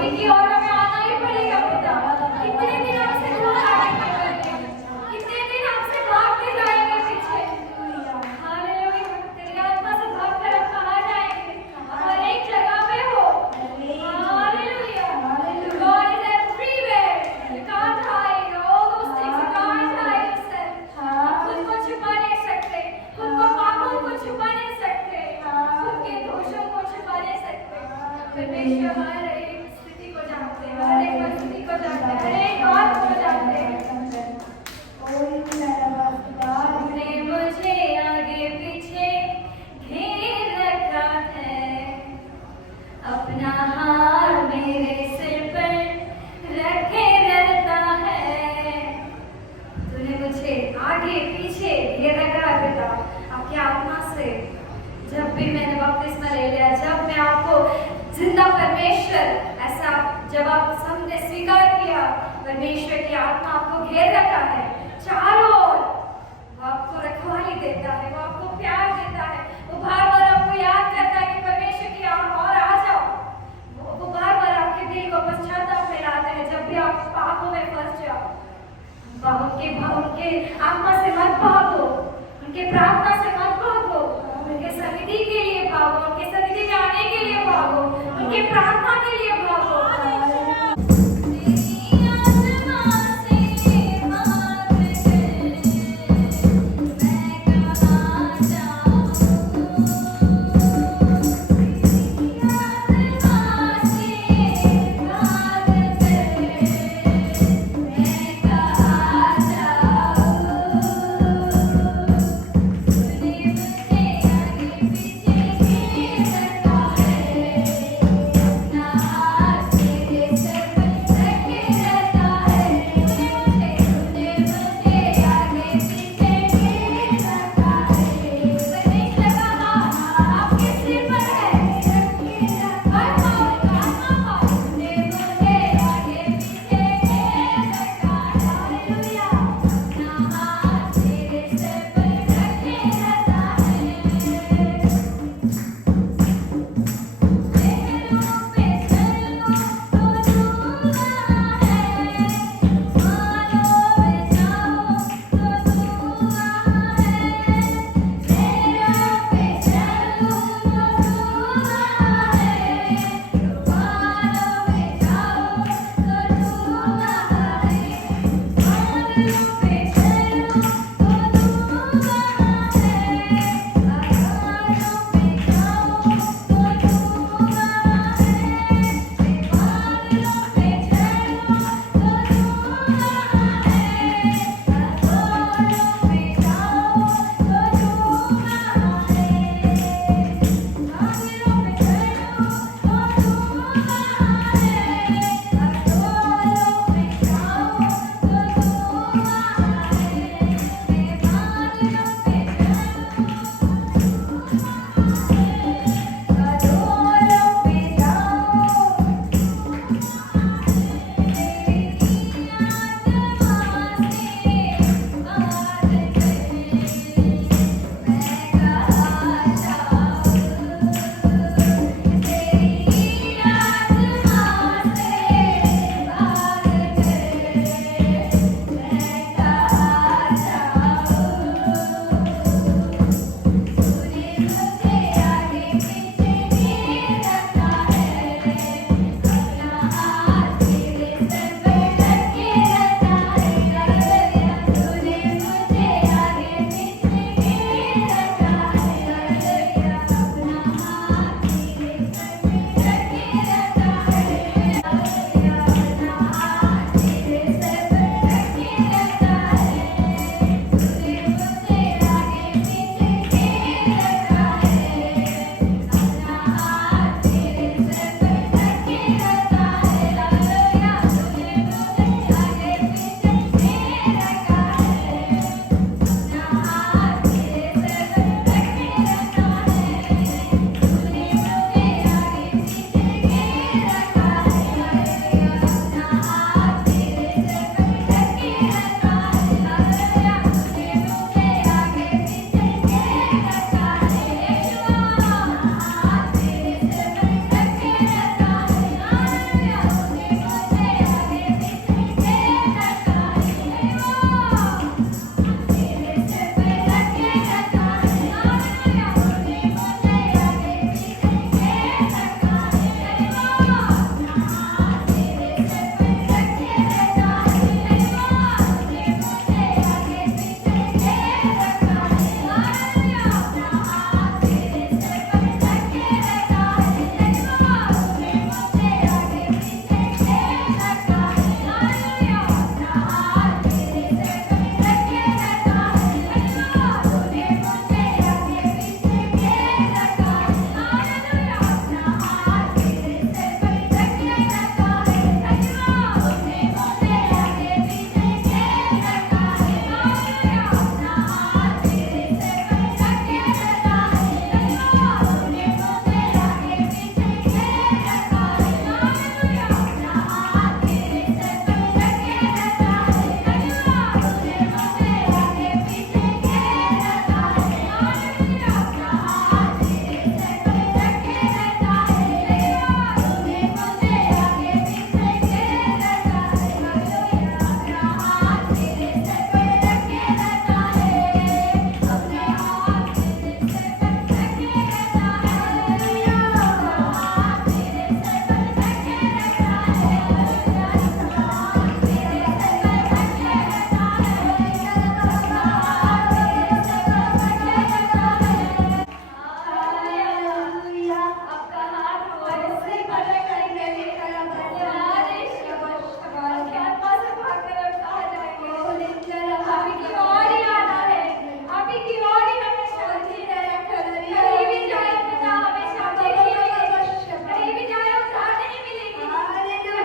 अभी की ओर हमें आना ही पड़ेगा पिता। कितने दिन आपसे दूर आगे बढ़ेंगे, कितने दिन आपसे भागते जाएंगे पीछे। हालेलुया, तेरी आत्मा से भागकर हम कहाँ जाएंगे? हर एक जगह पे हो। Hallelujah, God is everywhere. You can't hide all those things. You can't hide yourself. आप खुद को छुपा नहीं सकते, खुद को पापों को छुपा नहीं सकते, खुद के दोषों को छुपा नहीं सकते। परमेश्वर हर एक स्थिति को जानते हैं, हर एक परिस्थिति को जानते हैं, हर एक बात को जानते हैं। आपने मुझे आगे पीछे घेर रखा है, अपना हाथ मेरे सिर पर रखे रहता है। तूने मुझे आगे पीछे घेर रखा है पिता, आपकी आत्मा से। जब भी मैंने बपतिस्मा ले लिया, जब मैं आपको जिंदा परमेश्वर ऐसा जब आप सबने स्वीकार किया, परमेश्वर की आत्मा आपको घेर रखा है चारों ओर। वो आपको रखवाली देता है, वो आपको प्यार देता है, वो बार बार आपको याद करता है कि परमेश्वर की और आ जाओ। वो बार बार आपके दिल को पश्चाताप में लाता है जब भी आप पापों में फंस जाओ। उनके आत्मा से मत भागो, उनके प्रार्थना से मत भागो, उनके सन्निधि के लिए भागो, उनके सन्निधि में आने के लिए भागो, उनके प्रार्थना के लिए भागो।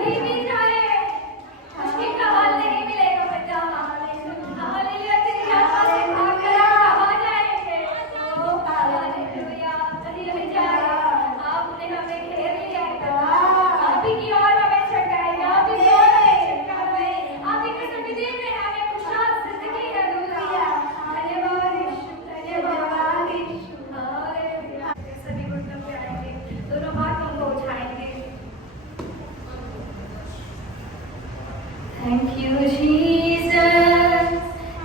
कहीं भी जाए मुश्किल का हल नहीं मिलेगा बेटा। हालेलुया, तेरी आत्मा से भाग कर आप कहाँ जाएंगे? ओ हालेलुया, कहीं नहीं जाए, आपने हमें घेर लिया है बेटा। आप ही की ओर हमें छकाए, आप ही की ओर हमें छकाए, आप ही के सन्निधि में हमें खुशहाल जिंदगी है। हालेलुया, धन्यवाद यीशु, धन्यवाद यीशु। हालेलुया, सभी घुटनों पे आएंगे, दोनों हाथों को उठाएंगे। Thank you, Jesus.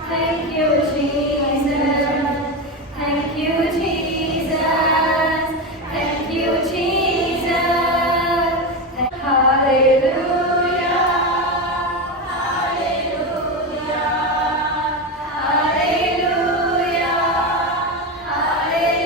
Thank you, Jesus. Thank you, Jesus. Thank you, Jesus. Hallelujah. Hallelujah. Hallelujah. Hallelujah.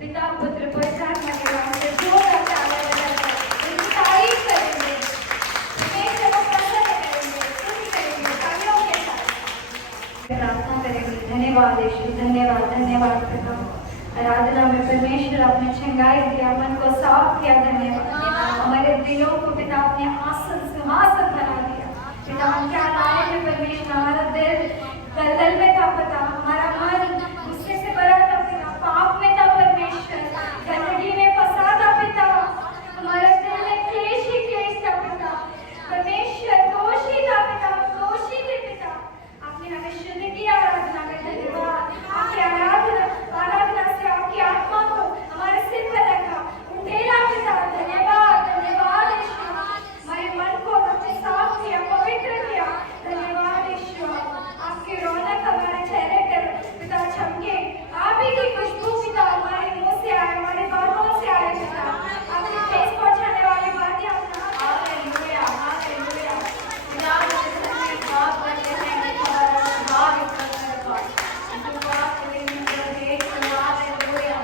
पिता पुत्र पवित्र आत्मा के नाम से जोरदार तालियां बजाकर उनकी तारीफ करेंगे, परमेश्वर को प्रसन्न करेंगे, स्तुति करेंगे तालियों के साथ। प्रार्थना करेंगे। धन्यवाद यीशु, धन्यवाद, धन्यवाद पिता। आराधना में परमेश्वर आपने छंगाई दिया, मन को साफ किया। धन्यवाद, हमारे दिलों को पिता अपने आसन सिंहासन बना दिया। पिता हम क्या लाए हैं परमेश्वर, हमारा दिल दलदल में था पिता, हमारा मन गुस्से से भरा था पिता, पाप में था परमेश्वर, गंदगी में फंसा था पिता, हमारे दिल में क्लेश ही क्लेश था पिता। परमेश्वर दोषी था पिता, दोषी थे पिता, आपने हमें शुद्ध किया। आराधना में धन्यवाद, आपकी आराधना से आपकी आत्मा को हमारे सिर पर रखा, उठेला पिता। धन्यवाद, धन्यवाद यीशु, हमारे मन को आपने साफ किया, पवित्र किया। धन्यवाद यीशु, आपकी रौनक हमारे चेहरे पर पिता चमके, आप ही की खुशबू पिता हमारे मुंह से आए, हमारे बातों से आए पिता, आपकी ठेस पहुंचाने वाली बातें अपना। Hallelujah, hallelujah. पिता जिसने बात करते हैं कि हमारा भाव इतना धन्यवाद, जो बात करेंगे देश। Hallelujah,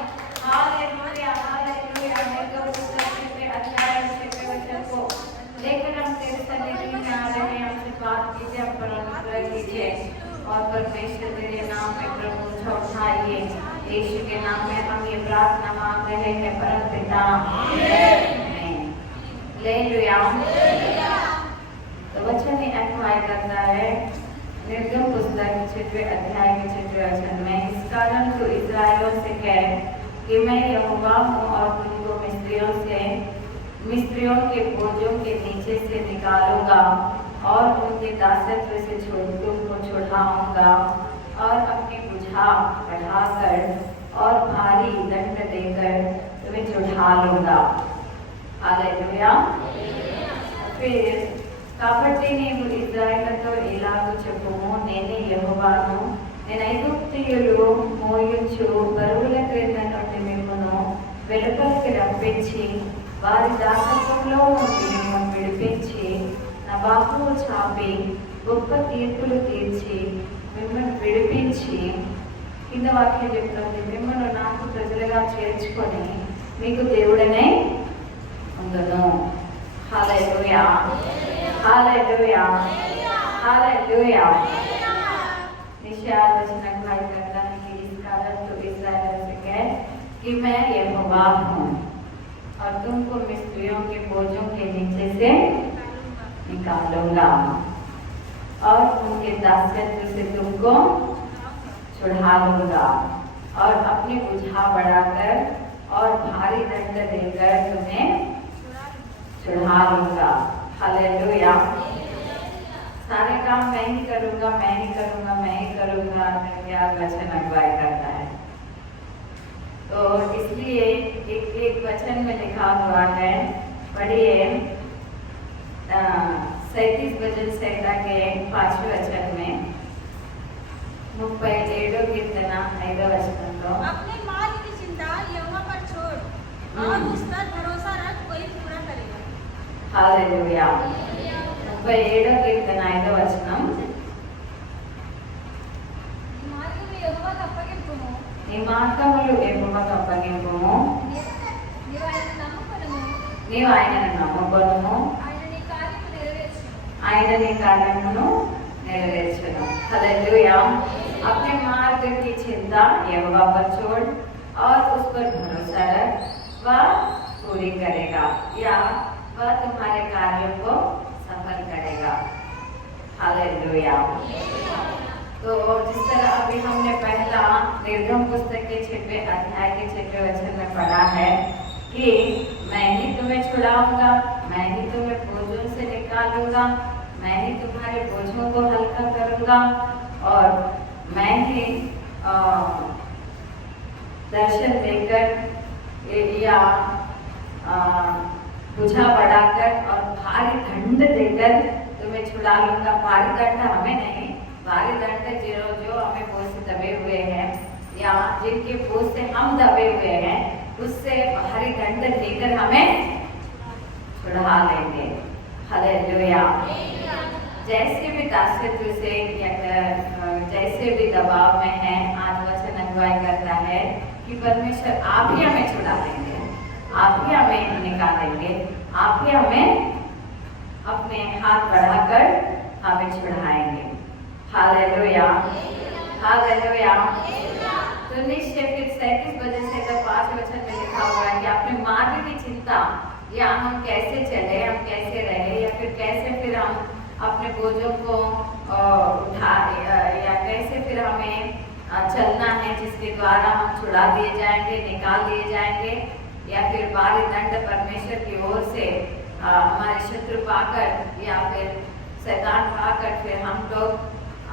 hallelujah, hallelujah. मैं तो पुस्तक में अध्याय से वचन को लेकर हम तेरे सन्निधि में आ रहे हैं, हमसे बात कीजिए, हम पर अनुग्रह कीजिए और परमेश्वर तेरे नाम में प्रभु उठाइए। यीशु के नाम में हम ये प्रार्थना मांग रहे हैं परम पिता, आमीन। हालेलुया। तो वचन ही अगुवाई करता है निर्गम पुस्तक 6वें अध्याय के 6वें वचन में, इस कारण तू इस्राएलियों से कह कि मैं यहोवा हूँ और तुमको मिस्रियों के बोझों के नीचे से निकालूंगा और उनके दासत्व से तुमको छुड़ाऊंगा और अपनी बुझा बढ़ाकर और भारी दंड देकर तुम्हें चढ़ा लूंगा। हालेलुया। फिर కాబట్టి నీవు ఇశ్రాయేలుతో ఇలాగు చెప్పుము, నేనే యెహోవాను, నేను ఐగుప్తీయులు మోయించు బరువుల క్రింద నుండి మిమ్మును వెలుపలికి రప్పించి వారి దాసత్వంలో నుండి మిమ్మల్ని విడిపించి నా బాహువు చాపి గొప్ప తీర్పులు తీర్చి మిమ్మల్ని విడిపించి కింద వాక్యం చెప్తుంది, మిమ్మల్ని నాకు ప్రజలుగా చేర్చుకొని మీకు దేవుడనే ఉండును. హల్లెలూయా, హల్లెలూయా, హల్లెलूया। निशाल वचन भाई करता है कि इस कारण तो इस्राएल से कहे कि मैं यहोवा हूँ और तुमको मिस्रियों के बोझों के नीचे से निकालूंगा और उनके दास्यत्व से तुमको छुड़ा लूंगा और अपनी बुझा बढ़ाकर और भारी दंड देकर तुम्हें छुड़ा लूंगा। हालेलुया। सारे काम मैं ही करूंगा, मैं ही करूंगा, मैं ही करूंगा, क्या वचन अगुवाई करता है। तो इसलिए एक वचन में लिखा हुआ है, पढ़िए 37 भजन संहिता के 5वें वचन में 37 కీర్తన 5వ వచనంలో अपने मार्ग की चिंता यहोवा पर छोड़ और उस पर भरोसा रख, वही पूरा करेगा। हालेलुया। 37వ కీర్తన 5వ వచనం, మార్గము యెహోవాకు అప్పగింపుము, నీ మార్గములు యెహోవాకు అప్పగింపుము, నీవు ఆయనను నమ్ముకొనుము, నీవు ఆయనను నమ్ముకొనుము, ఆయన నీ కార్యము నెరవేర్చును, ఆయన నీ కార్యమును నెరవేర్చును। हालेलुया। अपने मार्ग की चिंता यहोवा पर छोड़ और उस पर भरोसा रख, वह पूरी करेगा या वह तुम्हारे कार्यों को सफल करेगा। हालेलुया। तो जिस तरह अभी हमने पहला निर्गम पुस्तक के 6वें अध्याय के 6वें वचन में पढ़ा है कि मैं ही तुम्हें छुड़ाऊंगा, मैं ही तुम्हें बोझों से निकालूंगा, मैं ही तुम्हारे बोझों को हल्का करूंगा और मैं ही दर्शन देकर या बुझा बढ़ाकर और भारी दंड देकर तुम्हें छुड़ा लूंगा। भारी दंड हमें नहीं, भारी दंड जो हमें बोझ से दबे हुए हैं या जिनके बोझ से हम दबे हुए हैं, उससे भारी दंड देकर हमें छुड़ा लेंगे। हालेलुया। जैसे भी दास्यत्व से या जैसे भी दबाव में है, आज वचन अगुवाई करता है कि परमेश्वर आप ही हमें छुड़ा देंगे, आप ही हमें निकालेंगे, आप ही हमें अपने हाथ बढ़ाकर हमें छुड़ाएंगे। Hallelujah, hallelujah. तो निश्चय फिर 37 भजन संहिता 5 वचन में लिखा हुआ है कि अपने मार्ग की चिंता, या हम कैसे चले, हम कैसे रहे, या फिर कैसे फिर हम अपने बोझों को उठा, या कैसे फिर हमें चलना है जिसके द्वारा हम छुड़ा दिए जाएंगे, निकाल दिए जाएंगे, या फिर भारी दंड परमेश्वर की ओर से हमारे शत्रु पाकर या फिर शैतान पाकर फिर हम लोग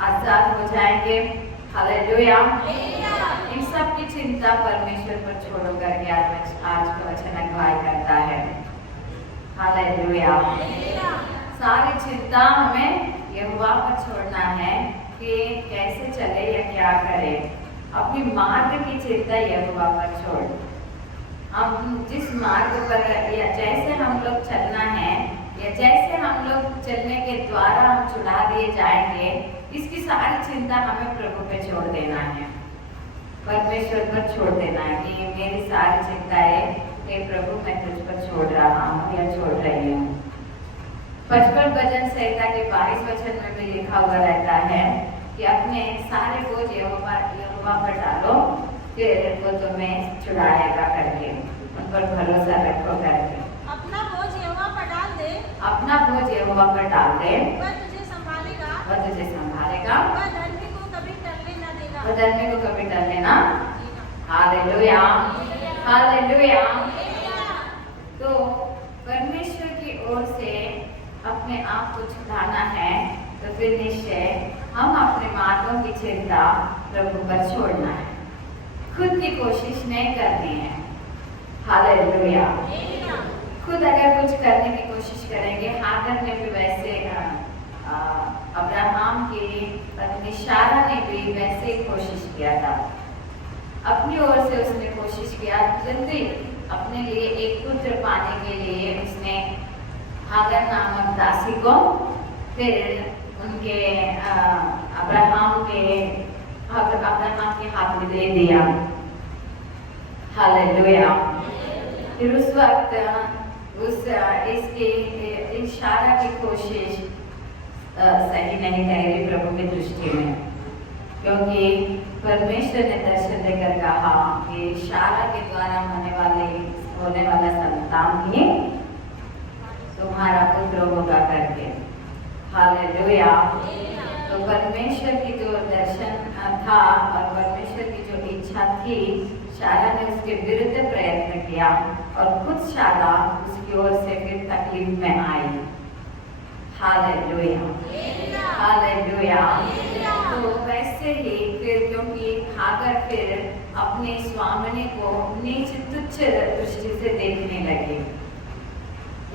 आजाद हो जाएंगे। हालेलुया। इन सब की चिंता परमेश्वर पर छोड़ो करके आज का वचन अगुवाई करता है। हालेलुया। सारी चिंता हमें यहोवा पर छोड़ना है कि कैसे चले या क्या करे। अपनी मार्ग की चिंता यहोवा पर छोड़, हम जिस मार्ग पर या जैसे हम लोग चलना है या जैसे हम लोग चलने के द्वारा हम छुड़ा दिए जाएंगे, इसकी सारी चिंता हमें प्रभु पे छोड़ देना है, परमेश्वर पर छोड़ देना है कि मेरी सारी चिंताएं हे प्रभु मैं तुझ पर छोड़ रहा हूँ या छोड़ रही हूँ। 55 भजन संहिता के 22 वचन में भी लिखा हुआ रहता है कि अपने सारे बोझ यहोवा पर डालो, फिर वो तुम्हें छुड़ाएगा करके, उन पर भरोसा रखो करके। अपना बोझ यहोवा पर डाल दे, अपना बोझ यहोवा पर डाल दे, वह तुझे संभालेगा, वह तुझे संभालेगा, वह धर्मी को कभी टलने न देगा, वह धर्मी को कभी टलने ना। Hallelujah, hallelujah. तो परमेश्वर की ओर से अपने आप को छुड़ाना है, तो फिर निश्चय हम अपने मार्गों की चिंता प्रभु पर छोड़ना है, खुद की कोशिश नहीं करनी है। हालेलुया। खुद अगर कुछ करने की कोशिश करेंगे, हागर ने भी वैसे, अब्राहम की पत्नी सारा ने भी वैसे ही कोशिश किया था, अपनी ओर से उसने कोशिश किया, जल्दी अपने लिए एक पुत्र पाने के लिए उसने हागर नामक दासी को फिर उनके अब्राहम के हाथ में दे दिया। हालेलुया। फिर उस वक्त इसकी इशारा की कोशिश सही नहीं ठहरी प्रभु की दृष्टि में, क्योंकि परमेश्वर ने दर्शन देकर कहा कि इशारा के द्वारा होने वाला संतान ही तुम्हारा पुत्र होगा करके। हालेलुया। तो परमेश्वर की जो दर्शन था और परमेश्वर की जो इच्छा थी, शारा ने उसके विरुद्ध प्रयत्न किया और खुद शारा उसकी ओर से फिर तकलीफ में आई। Hallelujah, hallelujah. तो वैसे ही फिर क्योंकि हागर फिर अपने स्वामिनी को नीच तुच्छ दृष्टि से देखने लगी,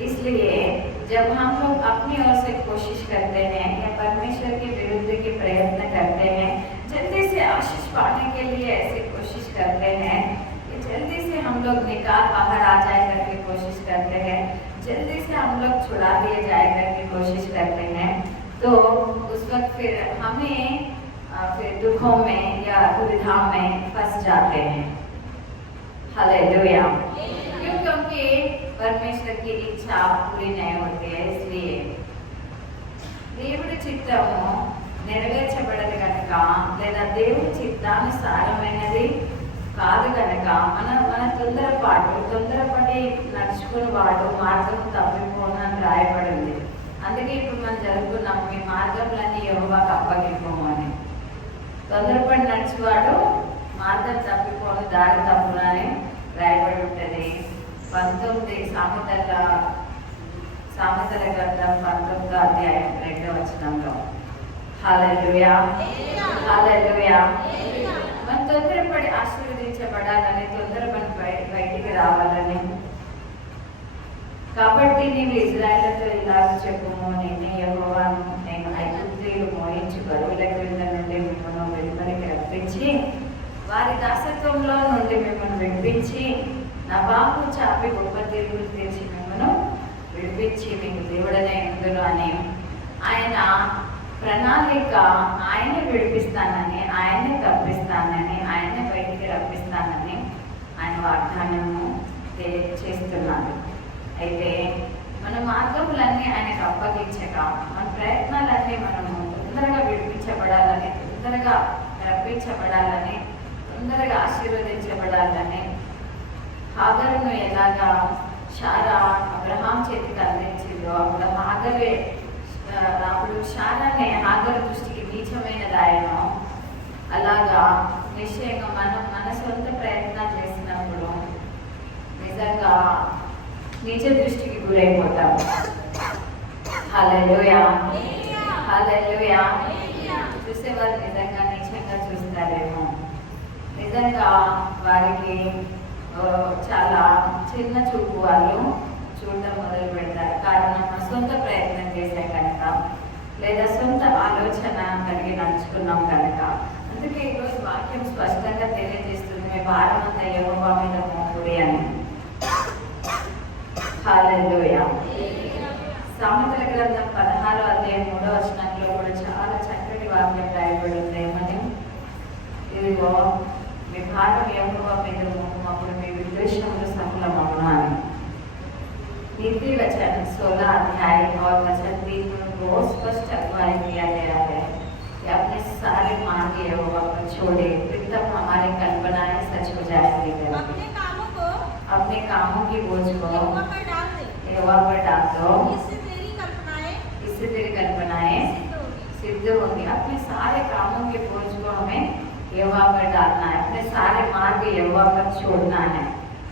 इसलिए जब हम लोग अपनी ओर से कोशिश करते हैं या परमेश्वर के विरुद्ध के प्रयत्न करते हैं, जल्दी से आशीष पाने के लिए ऐसे कोशिश करते हैं कि जल्दी से हम लोग निकाल बाहर आ जाए करके कोशिश करते हैं, जल्दी से हम लोग छुड़ा दिए जाए करके कोशिश करते हैं, तो उस वक्त फिर हमें फिर दुखों में या दुविधाओं में फंस जाते हैं। हालेलुया। क्यों? क्योंकि परमेश्वर की इच्छा पूरी नहीं होती है। इसलिए దేవుడి చిత్తము నెరవేర్చబడదు కనుక, లేదా దేవుడి చిత్తానుసారమైనది కాదు కనుక మన తొందరపడి నడుచుకుని వాడు మార్గం తప్పిపోను అని రాయబడింది. అందుకే ఇప్పుడు మనం జరుగుతున్నాం, మీ మార్గంలన్నీ యెహోవాకు అప్పగింపము అని. తొందరపడి నడిచేవాడు మార్గం తప్పిపోను, దారి తప్పును అని రాయబడి ఉంటుంది. 19 సామెతల గ్రంథం 19వ అధ్యాయం 2వ వచనంలో. హల్లెలూయా, హల్లెలూయా. మనం తొందరపడి ఆశీర్వదించబడాలని, తొందరపడి బయటికి రావాలని. కాబట్టి నీవు ఇశ్రాయేలుతో ఇలా చెప్పుము, నేను యెహోవాను, నేను ఐగుప్తీయులు మోయించు బరువుల క్రింద నుండి మిమ్మల్ని వెలుపలికి రప్పించి, వారి దాసత్వంలో నుండి మిమ్మల్ని విడిపించి, నా బాహు చాపి గొప్ప తీర్పులు తీర్చి మిమ్మల్ని విడిపించి మీకు దేవుడనే ఉందును అని ఆయన ప్రణాళిక. ఆయనే విడిపిస్తానని, ఆయనే తప్పిస్తానని, ఆయనే బయటికి రప్పిస్తానని ఆయన వాగ్దానము చేస్తున్నాడు. అయితే మన మార్గములన్నీ ఆయనకు అప్పగించక, మన ప్రయత్నాలన్నీ మనము తొందరగా విడిపించబడాలని, తొందరగా రప్పించబడాలని, తొందరగా ఆశీర్వదించబడాలని హాగరును ఎలాగా శారా అబ్రహాం చేతికి అందించిందో, అప్పుడు అప్పుడు శారానే హాగరు దృష్టికి నీచమైన దాయనో, అలాగా నిశ్చయంగా మనం మన సొంత ప్రయత్నాలు చేసినప్పుడు నిజంగా నీచ దృష్టికి గురైపోతాం. హల్లెలూయా, హల్లెలూయా. చూసేవారు నిజంగా నీచంగా చూస్తారేమో, నిజంగా వారికి చాలా చిన్న చూపు వాళ్ళు చూడటం మొదలు పెడతారు. కారణం మన సొంత ప్రయత్నం చేసాం కనుక, లేదా సొంత ఆలోచన కలిగి నడుచుకున్నాం కనుక. అందుకే ఈరోజు వాక్యం స్పష్టంగా తెలియజేస్తుంది, మీ భారం అంతా యెహోవా మీద మోపుడి అని. హల్లెలూయా. సామెతల గ్రంథం 16వ అధ్యాయం 3వ వచనంలో కూడా చాలా చక్కటి వాక్యం రాయబడి ఉంది. ఏమని? ఇదిగో మీ భారం యెహోవా మీద మోపుము, అప్పుడు మీ విద్వేషములు సఫలమగును అని. नीति वचन 16 अध्याय और वचन 3 में बहुत स्पष्ट अगुवाई किया गया है कि अपने सारे मार्ग यहोवा पर छोड़े, फिर तब हमारी कल्पनाएं सच हो जाएंगी। अपने कामों की बोझ को यहोवा पर डाल दो, इससे तेरी कल्पनाएं सिद्ध होंगी। अपने सारे कामों के बोझ को हमें यहोवा पर डालना है, अपने सारे मार्ग यहोवा पर छोड़ना है,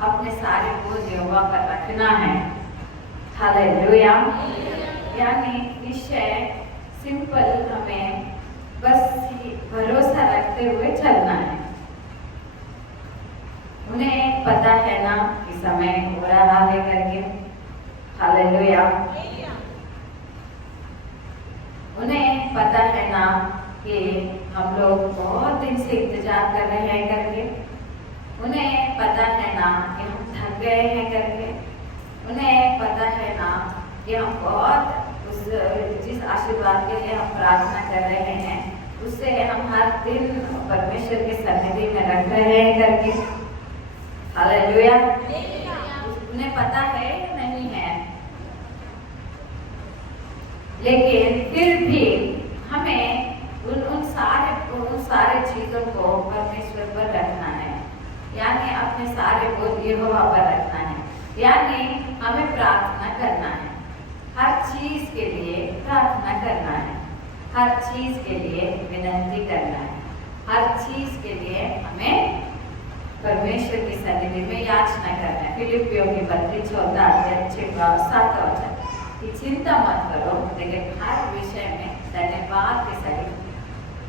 अपने सारे बोझ यहोवा पर रखना है। हालेलुया। यानी निश्चय सिंपल हमें बस भरोसा रखते हुए चलना है। उन्हें पता है ना कि समय हो रहा है करके। हालेलुया। उन्हें पता है ना कि हम लोग बहुत दिन से इंतजार कर रहे हैं करके। उन्हें पता है ना कि हम थक गए हैं करके। उन्हें पता है ना कि हम बहुत उस जिस आशीर्वाद के लिए हम प्रार्थना कर रहे हैं उससे हम हर दिन परमेश्वर की सन्निधि में रख रहे हैं करके। हालेलुया। उन्हें पता है नहीं है, लेकिन फिर भी हमें उन सारे चीजों को परमेश्वर पर रखना है, यानी अपने सारे बोझ यहोवा पर रखना है, यानी हमें प्रार्थना करना है, हर चीज के लिए प्रार्थना करना है, हर चीज के लिए विनती करना है, हर चीज के लिए हमें परमेश्वर की सन्निधि में याचना करना है। फिलिपियों की पत्री 4:7 कि चिंता मत करो, लेकिन हर विषय में धन्यवाद के सहित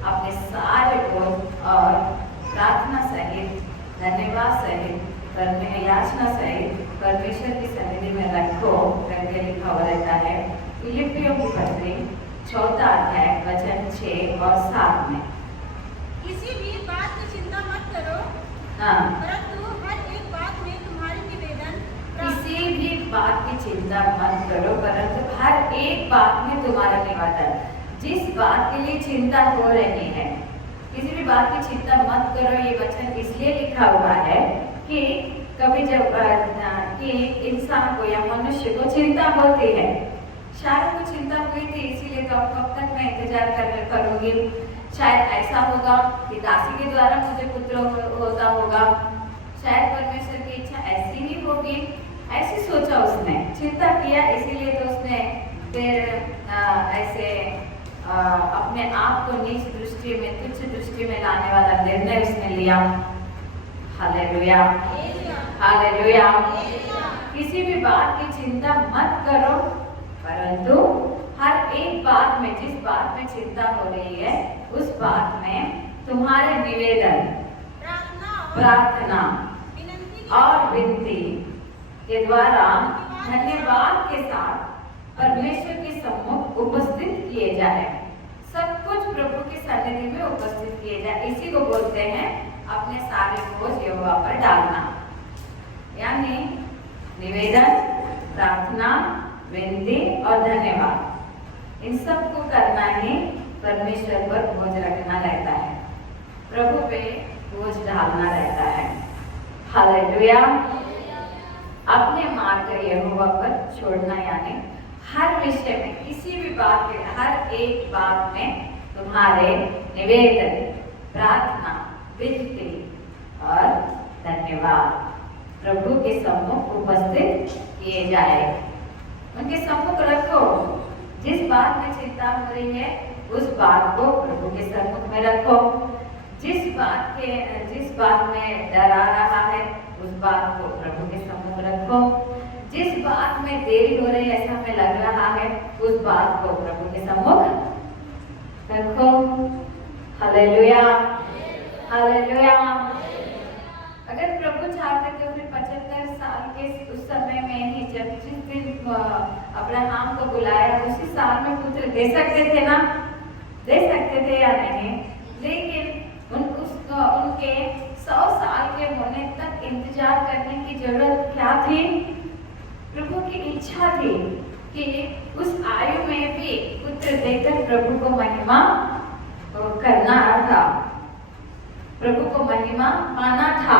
अपने सारे बोझ और प्रार्थना सहित, धन्यवाद सहित, याचना सहित परमेश्वर की सन्निधि में रखो करके लिखा हुआ रहता है। फिलिपियों की पत्री 4:6-7 में किसी भी बात की चिंता मत करो, हाँ, परंतु हर एक बात में तुम्हारी निवेदन किसी भी बात की चिंता मत करो, परंतु हर एक बात में तुम्हारा निवेदन, जिस बात के लिए चिंता हो रही है, किसी भी बात की चिंता मत करो। ये वचन इसलिए लिखा हुआ है कि कभी जब कि इंसान को या मनुष्य को चिंता होती है, शायद को चिंता हुई थी इसीलिए कब तक मैं इंतजार करूंगी, शायद ऐसा होगा कि दासी के द्वारा मुझे पुत्र होता होगा, शायद परमेश्वर की इच्छा ऐसी ही होगी, ऐसी सोचा उसने, चिंता किया, इसीलिए तो उसने फिर ऐसे अपने आप को नीच दृष्टि में, तुच्छ दृष्टि में लाने वाला निर्णय उसने लिया। Hallelujah, hallelujah. किसी भी बात की चिंता मत करो, परंतु हर एक बात में, जिस बात में चिंता हो रही है उस बात में तुम्हारे निवेदन, प्रार्थना और विनती के द्वारा धन्यवाद के साथ परमेश्वर के सम्मुख उपस्थित किए जाए। सब कुछ प्रभु की सन्निधि में उपस्थित किए जाए, इसी को बोलते हैं अपने सारे बोझ यहोवा पर डालना, यानी निवेदन, प्रार्थना, विनती और धन्यवाद, इन सब को करना ही परमेश्वर पर बोझ रखना रहता है, प्रभु पे बोझ डालना रहता है। हालेलुया। अपने मार्ग यहोवा पर छोड़ना, यानी हर विषय में, किसी भी बात के, हर एक बात में तुम्हारे निवेदन, प्रार्थना, विनती और धन्यवाद प्रभु के सम्मुख उपस्थित किए जाए। उनके सम्मुख रखो, जिस बात में चिंता हो रही है उस बात को प्रभु के सम्मुख में रखो, जिस बात में डर आ रहा है उस बात को प्रभु के सम्मुख रखो, जिस बात में देरी हो रही है ऐसा हमें लग रहा है उस बात को प्रभु के सम्मुख रखो। Hallelujah, hallelujah. अगर प्रभु चाहते तो फिर 75 साल के उस समय में ही, जब जिस दिन अब्राहम को बुलाया उसी साल में पुत्र दे सकते थे ना, दे सकते थे या नहीं, लेकिन उनके 100 साल के होने तक इंतजार करने की जरूरत क्या थी? प्रभु की इच्छा थी कि उस आयु में भी पुत्र देकर प्रभु को महिमा करना था, प्रभु को महिमा पाना था।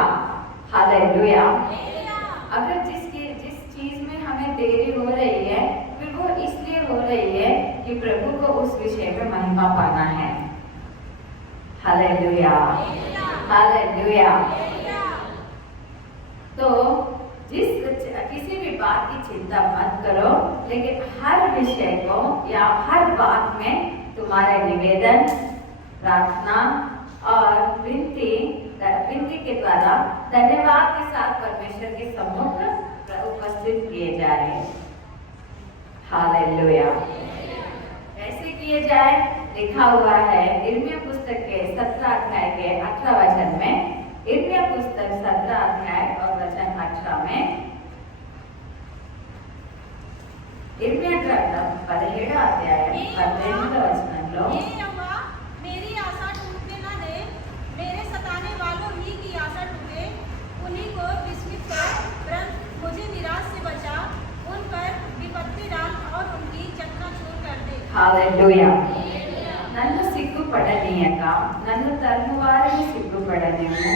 हालेलुया। अगर जिस चीज में हमें देरी हो रही है फिर वो इसलिए हो रही है कि प्रभु को उस विषय में महिमा पाना है। Hallelujah, hallelujah. तो किसी भी बात की चिंता मत करो, लेकिन हर विषय को या हर बात में तुम्हारे निवेदन, प्रार्थना और विनती के द्वारा धन्यवाद के साथ परमेश्वर के सम्मुख उपस्थित किए जाए। हालेलुया। कैसे किए जाए? लिखा हुआ है यिर्मयाह पुस्तक के 17 अध्याय के 18 वचन में। यिर्मयाह पुस्तक 17 अध्याय और वचन 18 में, यिर्मयाह ग्రంథం 17 అధ్యాయం 18 వచనంలో, मेरी आशा टूटने न दे, मेरे सताने वालों ही की आशा टूटे, उन्हीं को विस्मित कर, परंतु मुझे निराश से बचा, उन पर विपत्ति डाल और उनकी चकनाचूर कर ಹಾಲೆಲೂಯಾ. నన్ను సిగ్గుపడనీయక, నన్ను తరుమువారిని సిగ్గుపడనేమో,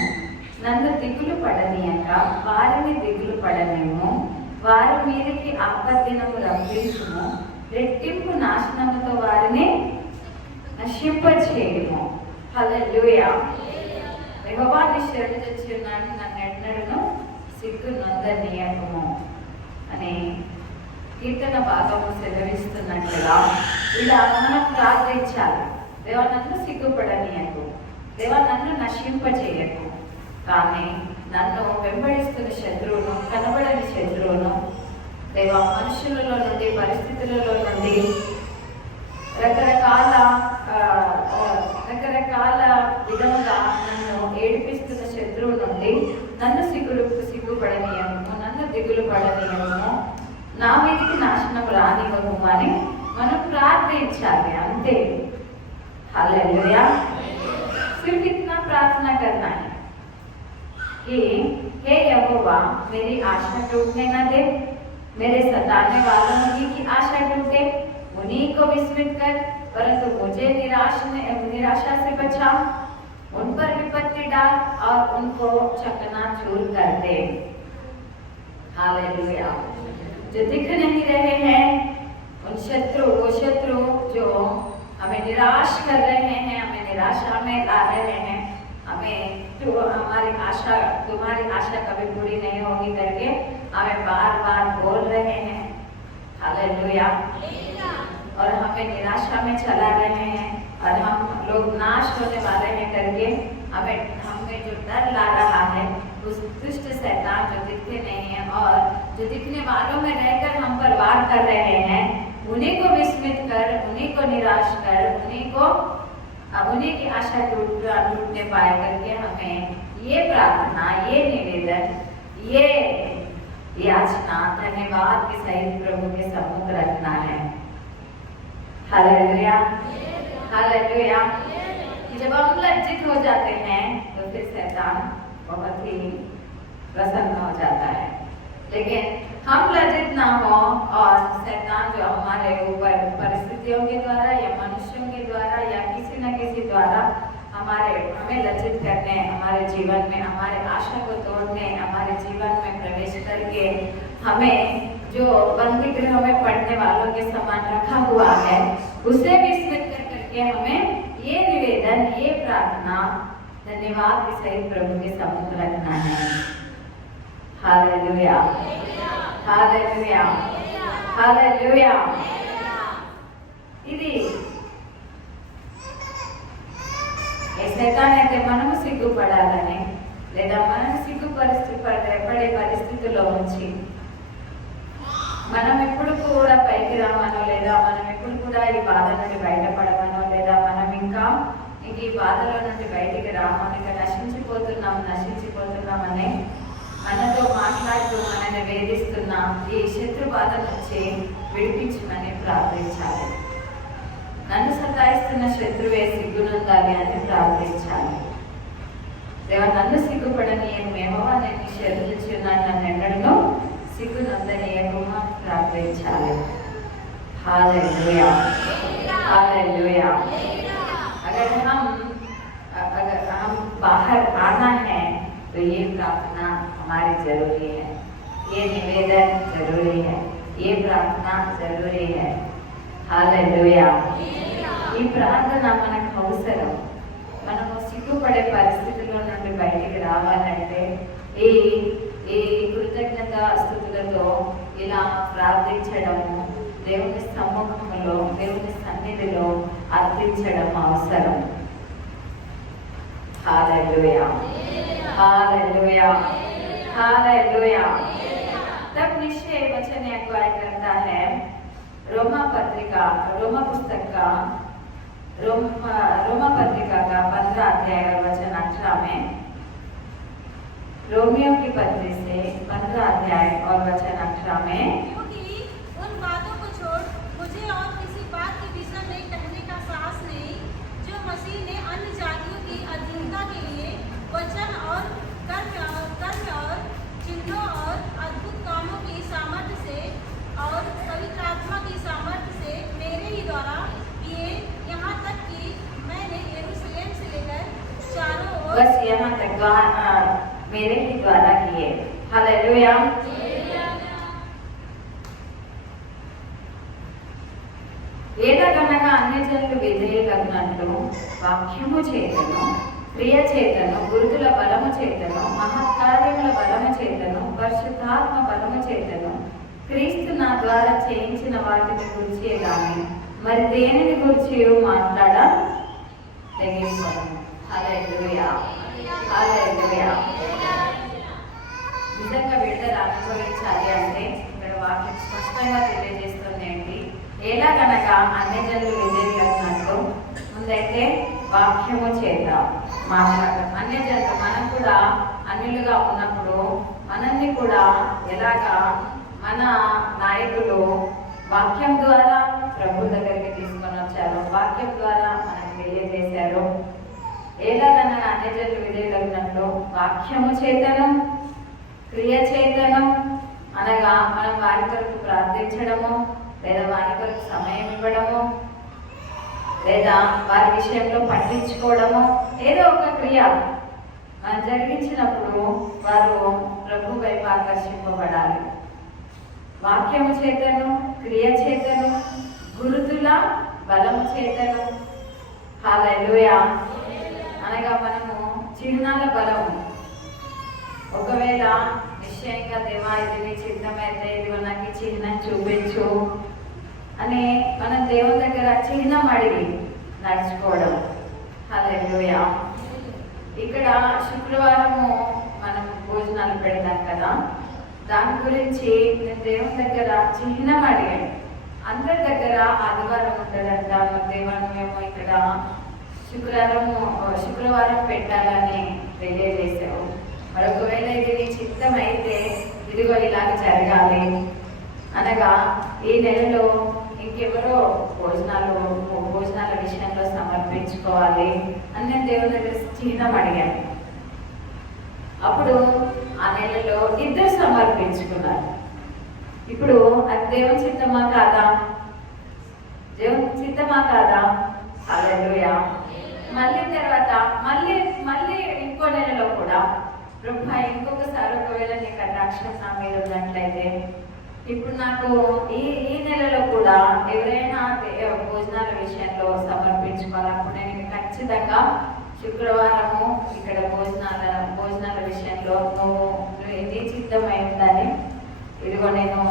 నన్ను దిగులు పడనీయక వారిని దిగులు పడనేమో, వారి మీదకి ఆపత్తినము రప్పించుము, రెట్టింపు నాశనముతో వారిని నశింపచేయుము. హల్లెలూయా. యెహోవా నీ శరణు తెచ్చి ఉన్నాడు, నన్ను ఎన్నడను సిగ్గు నొందనీయకము అని కీర్తన భాగము సెలవిస్తున్నట్లుగా ఇలా మనం ప్రార్థించాలి. దేవా నన్ను సిగ్గుపడనీయకు, దేవా నన్ను నశింపచేయకు. కానీ నన్ను వెంబడిస్తున్న శత్రువును, కనబడని శత్రువును, దేవా మనుషులలో నుండి, పరిస్థితులలో నుండి, రకరకాల విధంగా నన్ను ఏడిపిస్తున్న శత్రువు నుండి నన్ను సిగ్గుపడనీయము, నన్ను దిగులు పడనీయము, నా మీదకి నాశనం రానివ్వము అని మనం ప్రార్థించాలి. అంతే. हालेलुया। सिर्फ इतना प्रार्थना करना है कि हे यहोवा मेरी आशा टूटने न दे, मेरे सताने वालों की आशा टूटे, उन्हीं को विस्मित कर, परंतु मुझे निराशा से बचा, उन पर विपत्ति डाल और उनको चकनाचूर कर दे। हालेलुया। जो दिख नहीं रहे हैं उन वो शत्रु जो हमें निराश कर रहे हैं, हमें निराशा में ला रहे हैं, हमें जो हमारी आशा, तुम्हारी आशा कभी पूरी नहीं होगी करके हमें बार बार बोल रहे हैं। हालेलुया। और हमें निराशा में चला रहे हैं और हम लोग नाश होने वाले हैं करके हमें जो डर ला रहा है, उस दुष्ट शैतान जो दिखते नहीं है और जो दिखने वालों में रहकर हम पर वार कर रहे हैं, उन्हीं को विस्मित कर, उन्हीं को निराश कर, उन्हीं की आशा टूटने पाए करके हमें ये प्रार्थना, ये निवेदन, ये याचना धन्यवाद के सहित प्रभु के सम्मुख रखना है। हालेलुया। हालेलुया। जब हम लज्जित हो जाते हैं तो फिर शैतान बहुत ही प्रसन्न हो जाता है, लेकिन हम लज्जित ना हो और शैतान जो हमारे ऊपर परिस्थितियों के द्वारा या मनुष्यों के द्वारा या किसी न किसी द्वारा हमें लज्जित करने, हमारे जीवन में हमारे आशा को तोड़ने, हमारे जीवन में प्रवेश करके हमें जो बंदी गृह में पड़ने वालों के समान रखा हुआ है, उसे विस्मित करके हमें ये निवेदन, ये प्रार्थना धन्यवाद के सहित प्रभु के सम्मुख रखना है। हालेलुया। हालेलुया। हालेलुया। ఇది శైతానైతే మనము సిగ్గుపడాలని లేదా మనం పడే పరిస్థితుల్లో ఉంచి మనం ఎప్పుడు కూడా పైకి రామనో లేదా మనం ఎప్పుడు కూడా ఈ బాధ నుండి బయటపడమనో లేదా మనం ఇంకా ఈ బాధలో నుండి బయటికి రామని నశించిపోతున్నామని మనతో మాట్లాడుతూ మనల్ని వేధిస్తున్న ఈ శత్రు బాధ నుంచి విడిపించమని ప్రార్థించాలి. నన్ను సతాయిస్తున్న శత్రువే సిగ్గునొందాలి అని ప్రార్థించాలి. దేవా నన్ను సిగ్గుపడనీయమేమో నేను శరణుచున్నాను, నన్ను ఎన్నడూ సిగ్గునొందనీయమో ప్రార్థించాలి. हालेलुया। हालेलुया। अगर हम बाहर आना है तो ये प्रार्थना हमारी जरूरी है, ये निवेदन जरूरी है, ये प्रार्थना जरूरी है। हालेलुया। ఈ ప్రార్థన మనకు అవసరం. మనము సిగ్గుపడే పరిస్థితుల్లో నుండి బయటికి రావాలంటే ఈ కృతజ్ఞత స్తుతులతో ఇలా ప్రార్థించడము, దేవుని సమ్ముఖంలో, దేవుని సన్నిధిలో అర్పించడం అవసరం. हालेलुया। हालेलुया। हालेलुया। तब निश्चय वचन अगुवाई करता है रोमा पत्रिका का 15 अध्याय और वचन 18 में, रोमियो की पत्री से 15 अध्याय और वचन 18 में, क्योंकि उन बातों को छोड़ मुझे और किसी बात के विषय में कहने का साहस नहीं, जो मसीह ने अन्य जातियों की अधीनता के लिए वचन और कर्म और चिन्हों और अद्भुत कामों की सामर्थ्य से और पवित्र आत्मा की सामर्थ्य से मेरे ही द्वारा बस यहाँ तक मेरे ही द्वारा किए। हालेलुया। ఏలగనగా అన్యజనులు విధేయులగునట్లు వాక్యము చేతను, క్రియ చేతను, గురుతుల బలము చేతను, మహత్కార్యముల బలము చేతను, పరిశుద్ధాత్మ బలము చేతను, క్రీస్తు నా ద్వారా చేయించిన వాటిని గురించే గాని మరి దేనిని గురించి మాట్లాడ తెగింపను. హల్లెలూయా, హల్లెలూయా. నిజంగా విడుదల అనుభవించాలి అంటే ఇక్కడ వాక్యం స్పష్టంగా తెలియజేస్తుంది ఏంటి? ఎలాగనగా అన్యజనులు విధేయులగునట్లు ముందైతే వాక్యము చేత మాట్లాడటం. అన్యజనులు మనం కూడా అన్యులుగా ఉన్నప్పుడు మనల్ని కూడా ఎలాగా మన నాయకులు వాక్యం ద్వారా ప్రభు దగ్గరికి తీసుకొని వచ్చారు, వాక్యం ద్వారా మనకు తెలియజేశారు. ఎలాగనగా అన్యజనులు విధేయులగునట్లు వాక్యము చేతను, క్రియ చేతను అనగా మనం వారి కొరకు ప్రార్థించడము, లేదా వారి కొరకు సమయం ఇవ్వడము, లేదా వారి విషయంలో పట్టించుకోవడము, ఏదో ఒక క్రియ మనం జరిగించినప్పుడు వారు ప్రభు వైపు ఆకర్షింపబడాలి. వాక్యము చేతను, క్రియ చేతను, గురుతుల బలము చేతను. హల్లెలూయా. అనగా మనము చిహ్నాల బలము. ఒకవేళ నిశ్చయంగా దేవా ఇది నీ చిహ్నమైతే ఇది నాకు చిహ్నం చూపించు అని మనం దేవుని దగ్గర చిహ్నం అడిగి నడుచుకోవడం. హల్లెలూయా. ఇక్కడ శుక్రవారము మనం భోజనాలు పెడతాం కదా, దాని గురించి నేను దేవుని దగ్గర చిహ్నం అడిగాను. అందరి దగ్గర ఆదివారం ఉంటుందంట, దేవాన్ని మేము ఇక్కడ శుక్రవారం పెట్టాలని తెలియజేసాము. మరి ఒకవేళ ఇది నీ చిత్తం అయితే ఇదిగో ఇలాగ జరగాలి అనగా ఈ నెలలో ఇంకెవరో భోజనాల విషయంలో సమర్పించుకోవాలి అని నేను దేవుని దగ్గర చిహ్నం అడిగాను. అప్పుడు ఆ నెలలో 2 సమర్పించుకున్నారు. ఇప్పుడు అది దేవుని చిత్తమా కాదా? దేవుని చిత్తమా కాదా? హల్లెలూయా. మళ్ళీ తర్వాత మళ్ళీ ఇంకో నెలలో కూడా ప్రభు ఇంకొకసారి ఒకవేళ నీ కటాక్షం నా మీద ఉన్నట్లయితే ఇప్పుడు నాకు ఈ నెలలో కూడా ఎవరైనా భోజనాల విషయంలో సమర్పించుకోవాలనుకుంటే నేను ఖచ్చితంగా శుక్రవారము ఇక్కడ భోజనాల విషయంలో నువ్వు నీ చిత్తమైందని ఇదిగో నేను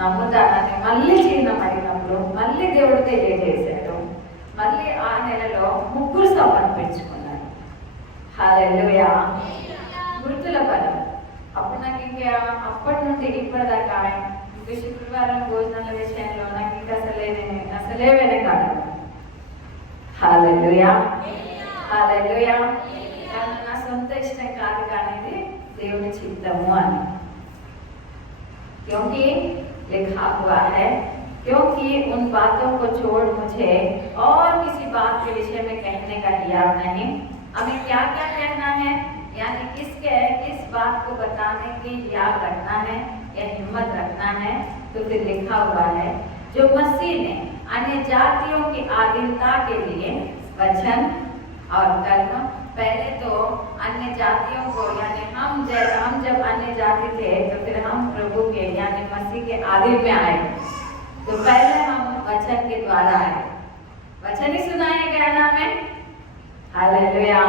నమ్ముతానని మళ్ళీ చిహ్నం అడిగినప్పుడు మళ్ళీ దేవుడు తెలియజేశాడు. మళ్ళీ ఆ నెలలో 3 సమర్పించుకున్నాడు. హల్లెలూయా. గుర్తుల బలం. అప్పుడు నాకు ఇంకా అప్పటి నుండి ఇప్పటిదాకా ఇంకా శుక్రవారం భోజనాల విషయంలో నాకు ఇంకా అసలే వెనకాడు. హల్లెలూయా, హల్లెలూయా. నా సొంత ఇష్టం కాదు కానీ ఇది దేవుని చిత్తము అని. क्योंकि लिखा हुआ है, क्योंकि उन बातों को छोड़ मुझे और किसी बात के विषय में कहने का याद नहीं। हमें क्या क्या कहना है, यानी किस बात को बताने की याद रखना है या हिम्मत रखना है। तो फिर लिखा हुआ है, जो मसीह ने अन्य जातियों की आधीनता के लिए वचन और कर्म, पहले तो अन्य जातियों को यानी हम जब अन्य जाति थे तो फिर हम प्रभु के यानी मसीह के आधीन में आए। तो पहले हम वचन के द्वारा आए, वचन ही सुनाया गया ना हमें। हालेलुया।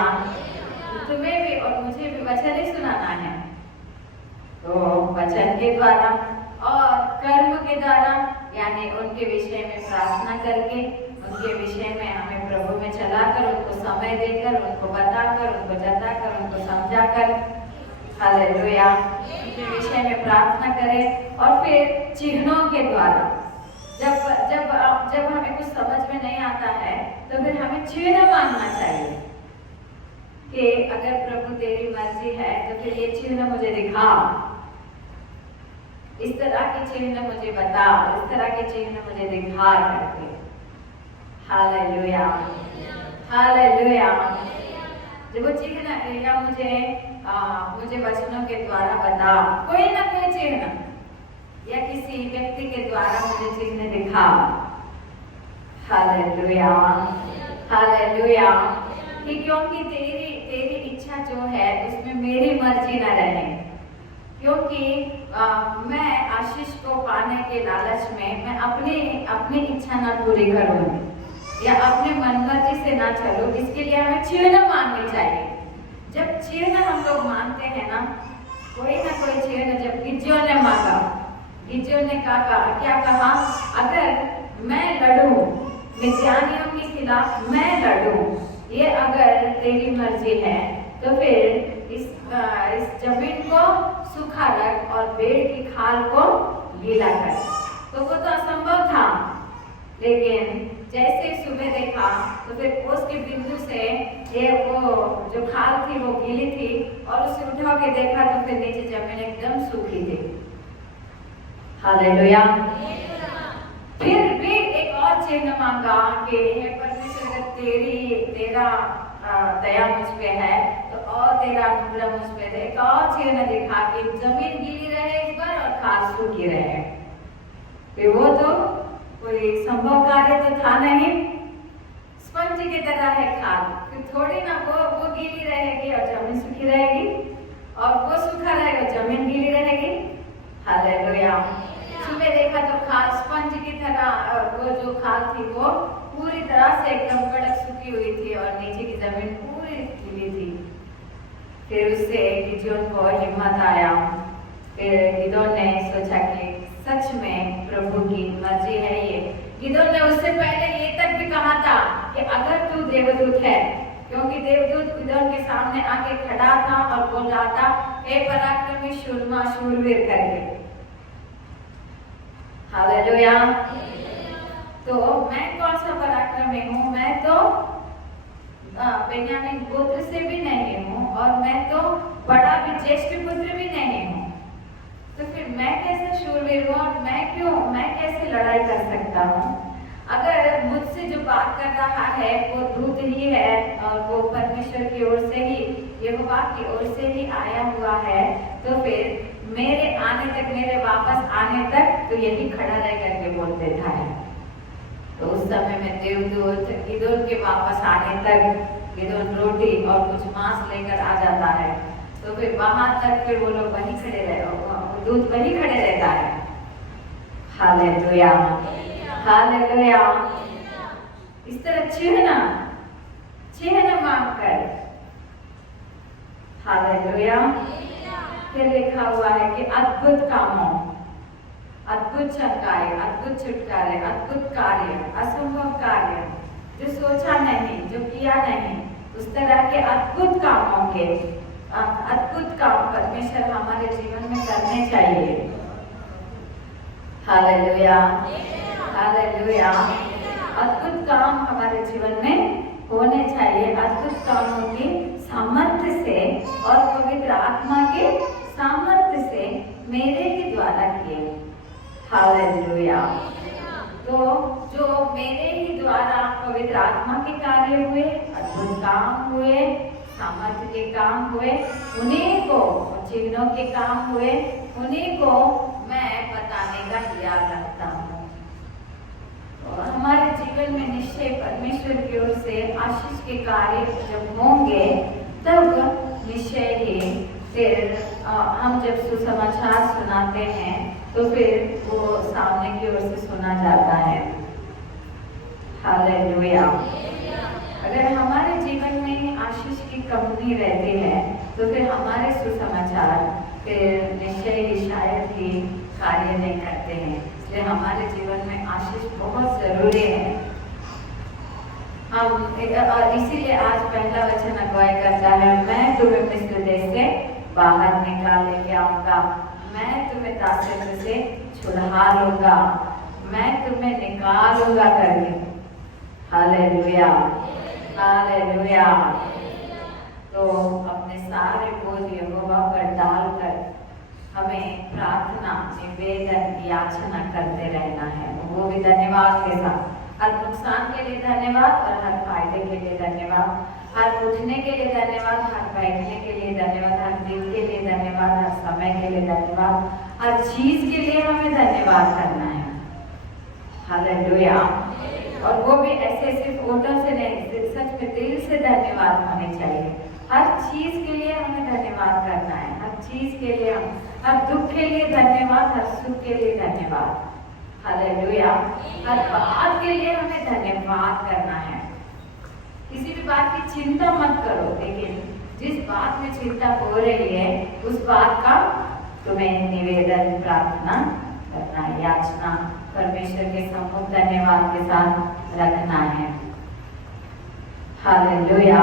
तुम्हें भी और मुझे भी वचन ही सुनाना है। तो वचन के द्वारा और कर्म के द्वारा यानी उनके विषय में प्रार्थना करके, उनके विषय में हमें प्रभु में चलाकर, उनको समय देकर, उनको बताकर, उनको जताकर, उनको समझाकर। हालेलुया। उनके विषय में प्रार्थना करें और फिर चिन्हों के द्वारा जब हमें कुछ समझ में नहीं आता है तो फिर हमें चिन्ह मांगना चाहिए कि अगर प्रभु तेरी मर्जी है तो फिर ये चिन्ह मुझे दिखा, इस तरह के चिन्ह मुझे बता, इस तरह के चिन्ह मुझे दिखा करके। Hallelujah, hallelujah. जब वो चिन्ह या मुझे वचनों के द्वारा बता, कोई ना कोई चिन्ह या किसी व्यक्ति के द्वारा मुझे चिन्ह दिखा। Hallelujah, hallelujah. कि क्योंकि तेरी तेरी इच्छा जो है उसमें मेरी मर्जी न रहे, क्योंकि मैं आशीष को पाने के लालच में मैं अपनी इच्छा ना पूरी करूं या अपने मन मर्जी से ना चलूं, इसके लिए हमें चिन्ह माननी चाहिए। जब चिन्ह हम लोग मानते हैं ना कोई चिन्ह, जब गिद्योन ने मांगा, गिद्योन ने क्या कहा, अगर मैं लड़ूं मिद्यानियों के खिलाफ, मैं लड़ूं, ये अगर तेरी मर्जी है तो फिर इस जमीन को सूखा रख और पेड़ की खाल को गीला कर। तो वो तो असंभव था, लेकिन जैसे सुबह देखा तो फिर ओस के बिंदु से ये वो जो खाल थी वो गीली थी, और उसे उठा के देखा तो फिर नीचे जमीन एकदम सूखी थी। हालेलुया। फिर भी एक और चिन्ह मांगा कि हे परमेश्वर, अगर तेरा दया मुझ पे है तो और तेरा अनुग्रह मुझ पे है। एक और चिन्ह दिखा कि जमीन गीली रहे इस बार और खाल सूखी रहे। फिर वो तो कोई संभव कार्य तो था नहीं, स्पंज की तरह है खाल, फिर थोड़ी ना वो गीली रहेगी और जमीन सूखी रहेगी, और वो सूखा रहेगा जमीन गीली रहेगी। हालेलुया। सुबह देखा तो खाल स्पंज की तरह, वो जो खाल थी वो पूरी तरह से एकदम कड़क सूखी हुई थी और नीचे की जमीन पूरी गीली थी। फिर उससे गिदोन को हिम्मत आया। फिर गिदोन ने सोचा कि सच में प्रभु की मर्जी है ये। गिदोन ने उससे पहले ये तक भी कहा था कि अगर तू देवदूत है, क्योंकि देवदूत गिदोन के सामने आके खड़ा था और बोल रहा था, हे पराक्रमी शूरमा शूरवीर करके। हालेलुया। तो मैं कौन सा पराक्रमी हूँ? मैं तो बेन्यामीन गोत्र से भी नहीं हूँ, और मैं तो बड़ा भी ज्येष्ठ पुत्र भी नहीं हूँ। तो फिर मैं कैसे शूरवीर हूँ और मैं कैसे लड़ाई कर सकता हूँ? अगर मुझसे जो बात कर रहा है वो दूत ही है और वो परमेश्वर की ओर से ही, यहोवा की ओर से ही आया हुआ है, तो फिर मेरे आने तक, मेरे वापस आने तक तो यही खड़ा रह करके बोलते था। तो उस समय में देवदूत गिदोन के वापस आने तक गिदोन रोटी और कुछ मांस लेकर आ जाता है, तो फिर वहां तक फिर वो लोग वहीं खड़े रहे, दूत वहीं खड़े रहता है। Hallelujah, hallelujah. इस तरह चिन्ह मांगकर, हालेलुया। फिर लिखा हुआ है कि अद्भुत कामों, अद्भुत चमत्कार, अद्भुत छुटकारे, अद्भुत कार्य, असंभव कार्य, जो सोचा नहीं, जो किया नहीं, उस तरह के अद्भुत कामों के अद्भुत काम परमेश्वर हमारे जीवन में करने चाहिए। Hallelujah, hallelujah. अद्भुत काम हमारे जीवन में होने चाहिए, अद्भुत कामों की सामर्थ्य से और पवित्र आत्मा के सामर्थ्य से मेरे ही द्वारा किए। हालेलुया। तो जो मेरे ही द्वारा पवित्र आत्मा के कार्य हुए, अद्भुत काम हुए, सामर्थ्य के काम हुए, उन्हीं को, चिन्हों के काम हुए, उन्हीं को मैं बताने का याद रखता हूँ। और हमारे जीवन में निश्चय परमेश्वर की ओर से आशीष के कार्य जब होंगे, तब निश्चय ही फिर हम जब सुसमाचार सुनाते हैं तो फिर वो सामने की ओर से सुना जाता है। हालेलुया। अगर हमारे जीवन में आशीष की कमी रहती है तो फिर हमारे सुसमाचार फिर निश्चय ही शायद ही कार्य नहीं करते हैं। इसलिए हमारे जीवन में आशीष बहुत जरूरी है। हम इसीलिए आज पहला वचन अगुवाई करता है, मैं तुम्हें मिस्र देश से बाहर निकाल लेके आऊंगा, मैं तुम्हें दासत्व से छुड़ा लूंगा, मैं तुम्हें निकालूंगा करके। Hallelujah, hallelujah. तो अपने सारे बोझ यहोवा पर डालकर हमें प्रार्थना, निवेदन, याचना करते रहना है, वो भी धन्यवाद के साथ। हर नुकसान के लिए धन्यवाद और हर फायदे के लिए धन्यवाद, हर उठने के लिए धन्यवाद, हर बैठने के लिए धन्यवाद, हर दिन के लिए धन्यवाद, हर समय के लिए धन्यवाद, हर चीज के लिए हमें धन्यवाद करना है। हालेलुया। और वो भी ऐसे सिर्फ ओठों से नहीं, सच में दिल से धन्यवाद होने चाहिए। हर चीज के लिए हमें धन्यवाद करना है, हर चीज के लिए हर दुख के लिए धन्यवाद, हर सुख के लिए धन्यवाद। हालेलुया। हर बात के लिए हमें धन्यवाद करना है। किसी भी बात की चिंता मत करो, लेकिन जिस बात में चिंता हो रही है उस बात का तुम्हें निवेदन, प्रार्थना करना है, याचना परमेश्वर के सम्मुख धन्यवाद के साथ रखना है। हालेलुया।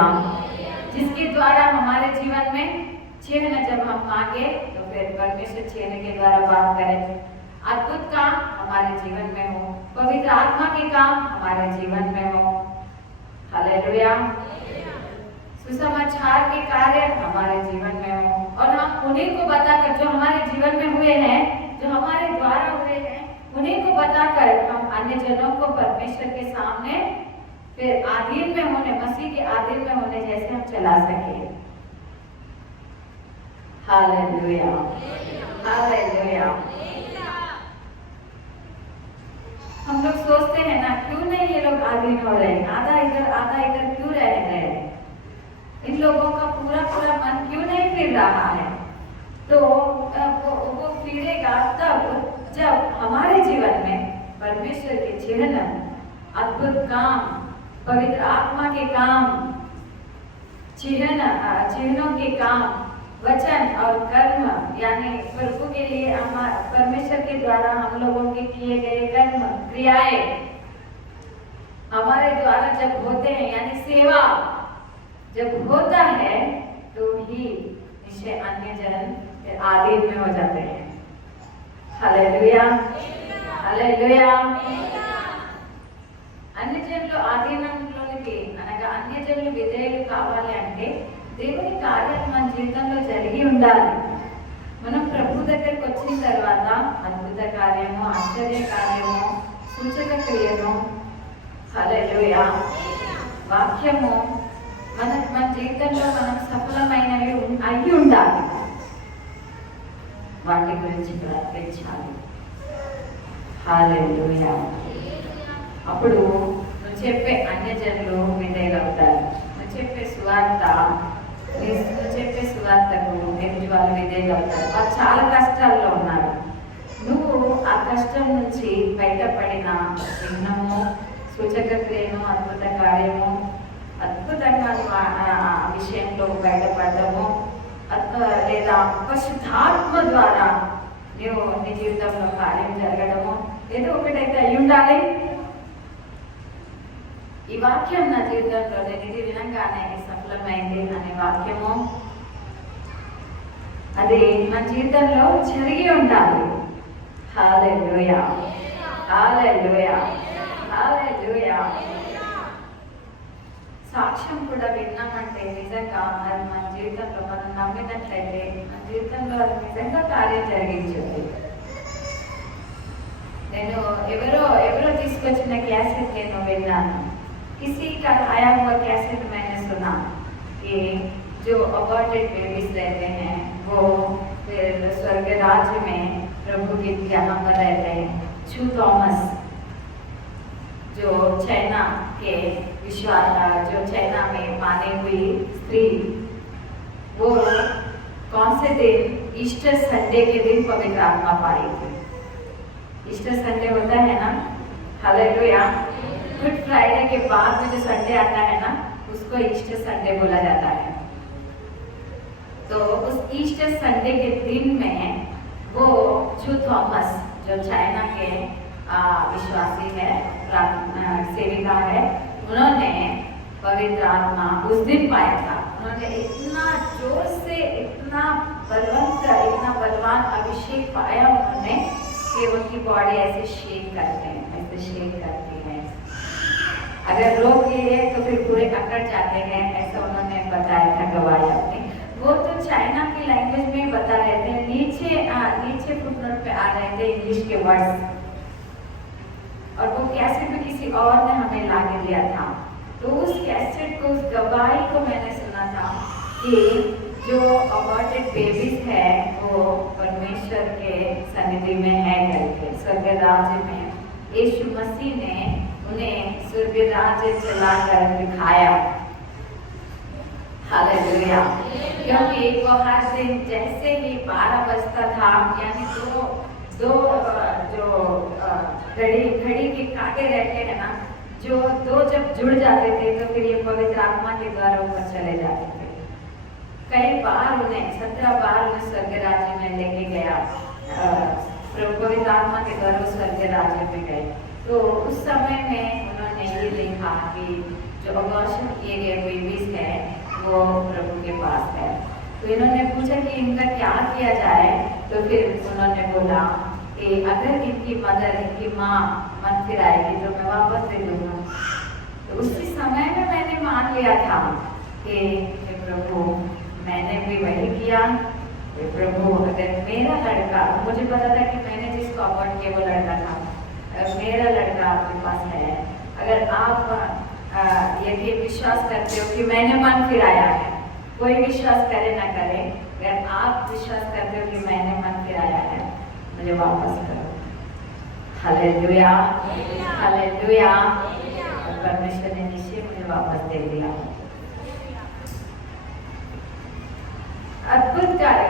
जिसके द्वारा हमारे जीवन में चिन्ह जब हम मांगे तो फिर परमेश्वर चिन्ह के द्वारा बात करें। अद्भुत काम हमारे जीवन में हो, पवित्र आत्मा के काम हमारे जीवन में हो। हालेलुया। सुसमाचार के कार्य हमारे जीवन में हो और हम उन्हीं को बताकर, जो हमारे जीवन में हुए हैं, जो हमारे द्वारा हुए हैं, उन्हीं को बताकर हम अन्य जनों को परमेश्वर के सामने फिर आधीन में होने, मसीह के आधीन में होने जैसे हम चला सके। हालेलुया। हालेलुया। हम लोग सोचते हैं ना, क्यों नहीं ये लोग आधीन हो रहे हैं, आधा इधर क्यों रह गए, इन लोगों का पूरा मन क्यों नहीं फिर रहा है। तो वो फिरेगा तब जब हमारे जीवन में परमेश्वर के चिन्ह, अद्भुत काम, पवित्र आत्मा के काम, चिन्हों के काम, वचन और कर्म, यानी प्रभु के लिए परमेश्वर के द्वारा हम लोगों के किए गए कर्म, क्रियाएं हमारे द्वारा जब होते हैं, यानी सेवा जब होता है तो ही निश्चय अन्य जन आधीन में हो जाते हैं। हालेलुया। हालेलुया। అన్ని జనులు ఆధీనంలోనికి అనగా అన్య జనులు విధేయులు కావాలి అంటే దేవుని కార్యాలు మన జీవితంలో జరిగి ఉండాలి. మనం ప్రభు దగ్గరికి వచ్చిన తర్వాత అద్భుత కార్యము, ఆశ్చర్య కార్యము, సూచక క్రియను, హల్లెలూయా, వాక్యము మన జీవితంలో మనం సఫలమైనవి అయ్యి ఉండాలి. వాటి గురించి ప్రకటించాలి. హల్లెలూయా. అప్పుడు నువ్వు చెప్పే అన్య జనులు విధేయులవుతారు. నువ్వు చెప్పే సువార్తకు ఎదుటి వాళ్ళు విధేయులవుతారు. వాళ్ళు చాలా కష్టాల్లో ఉన్నారు. నువ్వు ఆ కష్టం నుంచి బయటపడిన చిహ్నము, సూచక క్రియను, అద్భుత కార్యము, అద్భుతంగా ఆ విషయంలో బయటపడము, లేదా పరిశుద్ధాత్మ ద్వారా నువ్వు నీ జీవితంలో కార్యం జరగడము ఏదో ఒకటైతే అయి ఉండాలి. ఈ వాక్యం నా జీవితంలో నేను ఇది వినంగానే సఫలమైంది అనే వాక్యము అది మన జీవితంలో జరిగి ఉండాలి. హల్లెలూయా. హల్లెలూయా. హల్లెలూయా. సాక్ష్యం కూడా విన్నామంటే నిజంగా అది మన జీవితంలో మనం నమ్మినట్లయితే మన జీవితంలో అది నిజంగా కార్యం జరిగించింది. నేను ఎవరో తీసుకొచ్చిన క్యాసెట్ నేను విన్నాను. किसी का आया हुआ कैसेट मैंने सुना कि जो अबॉर्टेड बेबीज रहते हैं वो फिर स्वर्ग राज्य में प्रभु के यहाँ पर रहते हैं. छू थॉमस जो चाइना के जो चाइना में मानी हुई स्त्री, वो कौन से दिन ईस्टर संडे के दिन पवित्र आत्मा पाई थी. ईस्टर संडे होता है ना, हालेलुया. गुड फ्राइडे के बाद में जो संडे आता है ना, उसको ईस्टर संडे बोला जाता है. तो उस ईस्टर संडे के दिन में वो छू थॉमस जो चाइना के विश्वासी है, सेविका है, उन्होंने पवित्र आत्मा उस दिन पाया था. उन्होंने इतना जोर से, इतना बलवान अभिषेक पाया उन्होंने कि उनकी बॉडी ऐसे शेक करते हैं, ऐसे शेक करती है. अगर रोक लिए तो फिर पूरे अकड़ जाते हैं, ऐसा उन्होंने बताया था, गवाही अपनी. वो तो चाइना की लैंग्वेज में बता रहे थे. नीचे फुटनोट पे आ रहे थे इंग्लिश के वर्ड्स, और वो कैसेट भी किसी और ने हमें ला के दिया था. तो उस कैसेट को, उस गवाही को मैंने सुना था कि जो अबॉर्टेड बेबीज है वो परमेश्वर के सन्निधि में है करके, स्वर्ग राज्य में यीशु मसीह ने उन्हें स्वर्ग राज्य चला कर दिखाया. हालेलुया। क्योंकि वो हर दिन जैसे ही 12 बजता था, यानी दो जो घड़ी के कांटे रहते हैं ना, जो दो जब जुड़ जाते थे तो फिर ये पवित्र आत्मा के द्वारा ऊपर चले जाते थे। कई बार उन्हें 17 बार उन्हें स्वर्ग राज्य में लेके गया, पवित्र आत्मा के द्वारा स्वर्ग राज्य में गए। तो उस समय में उन्होंने ये देखा कि जो अबॉर्शन किए गए बेबीज हैं वो प्रभु के पास है। तो इन्होंने पूछा कि इनका क्या किया जाए। तो फिर उन्होंने बोला कि अगर इनकी मदर, इनकी माँ मन फिर आएगी तो मैं वापस दे दूंगा। तो उसी समय में मैंने मान लिया था कि प्रभु, मैंने भी वही किया। प्रभु, अगर मेरा लड़का, मुझे पता था कि मैंने जिसको अपॉइंट किया वो लड़का था, मेरा लड़का आपके पास है, अगर आप यदि विश्वास करते हो कि मैंने मन फिराया है, कोई विश्वास करे ना करे, अगर आप विश्वास करते हो कि मैंने मन फिराया है, मुझे वापस करो। Hallelujah, hallelujah. परमेश्वर ने निश्चय मुझे वापस दे दिया। अद्भुत कार्य।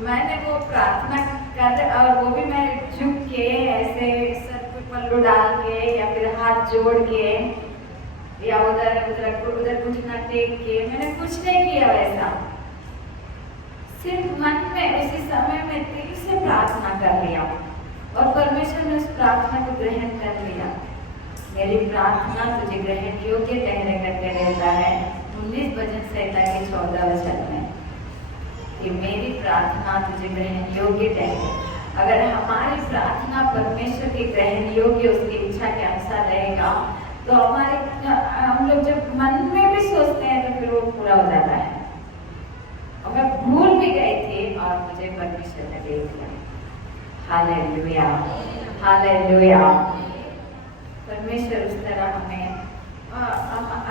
मैंने वो प्रार्थना कर, और वो भी मैं झुक के ऐसे सर पे पल्लू डाल के या फिर हाथ जोड़ के या उधर घुटना टेक के, मैंने कुछ नहीं किया वैसा। सिर्फ मन में उसी समय में दिल से प्रार्थना कर लिया और परमेश्वर ने उस प्रार्थना को ग्रहण कर लिया। मेरी प्रार्थना तुझे ग्रहण योग्य ठहरे करके रहता है 19 वचन संहिता के 14 वचन में, कि मेरी प्रार्थना तुझे ग्रहण योग्य ठहरे। अगर हमारी प्रार्थना परमेश्वर के ग्रहण योग्य, उसकी इच्छा के अनुसार रहेगा, तो हम लोग जब मन में भी सोचते हैं तो फिर वो पूरा हो जाता है। और मैं भूल भी गई थी और मुझे परमेश्वर ने दे दिया। Hallelujah, hallelujah. परमेश्वर उस तरह हमें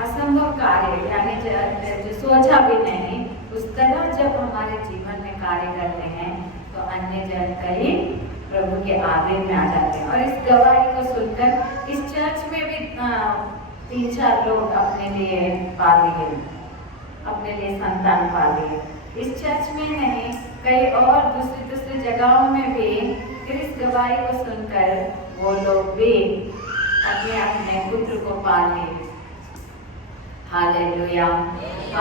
असंभव कार्य, यानी जो सोचा भी नहीं, उस तरह जब हमारे जीवन में कार्य करते हैं तो अन्य जन कई प्रभु के आगे में आ जाते हैं। और इस गवाही को सुनकर इस चर्च में भी 3-4 लोग अपने लिए पा लिए, अपने लिए संतान पा लिए। इस चर्च में नहीं, कई और दूसरी जगहों में भी फिर इस गवाही को सुनकर वो लोग भी अपने पुत्र को पा लिए। हालेलुया,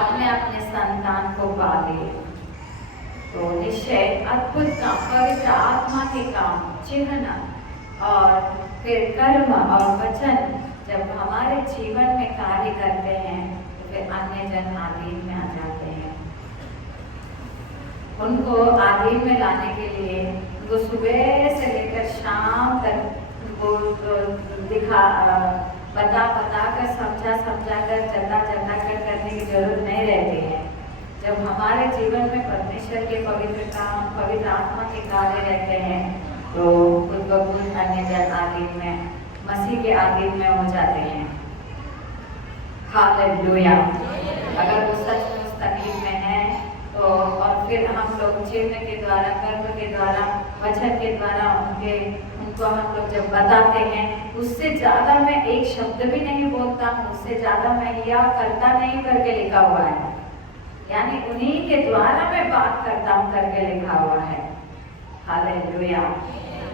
अपने संतान को पा लिए। तो निश्चय अद्भुत काम, पवित्र आत्मा के काम, चिन्ह और फिर कर्म और वचन जब हमारे जीवन में कार्य करते हैं तो फिर अन्य जन आधीन में आ जाते हैं। उनको आधीन में लाने के लिए उनको सुबह से लेकर शाम तक उनको बता कर समझा कर जता कर करने की जरूरत नहीं रहती है। जब हमारे जीवन में परमेश्वर के पवित्र आत्मा के कार्य रहते हैं तो उनको अन्य जन आधीन में, मसीह के आधीन में हो जाते हैं। हालेलुया। अगर वो सच में उस तकलीफ में है तो, और फिर हम लोग चिन्ह के द्वारा, कर्म के द्वारा, वचन के द्वारा उनको हम लोग जब बताते हैं, उससे ज्यादा मैं एक शब्द भी नहीं बोलता हूँ, उससे ज्यादा मैं यह करता नहीं करके लिखा हुआ है, यानी उन्हीं के द्वारा मैं बात करता हूँ करके लिखा हुआ है। हालेलुया।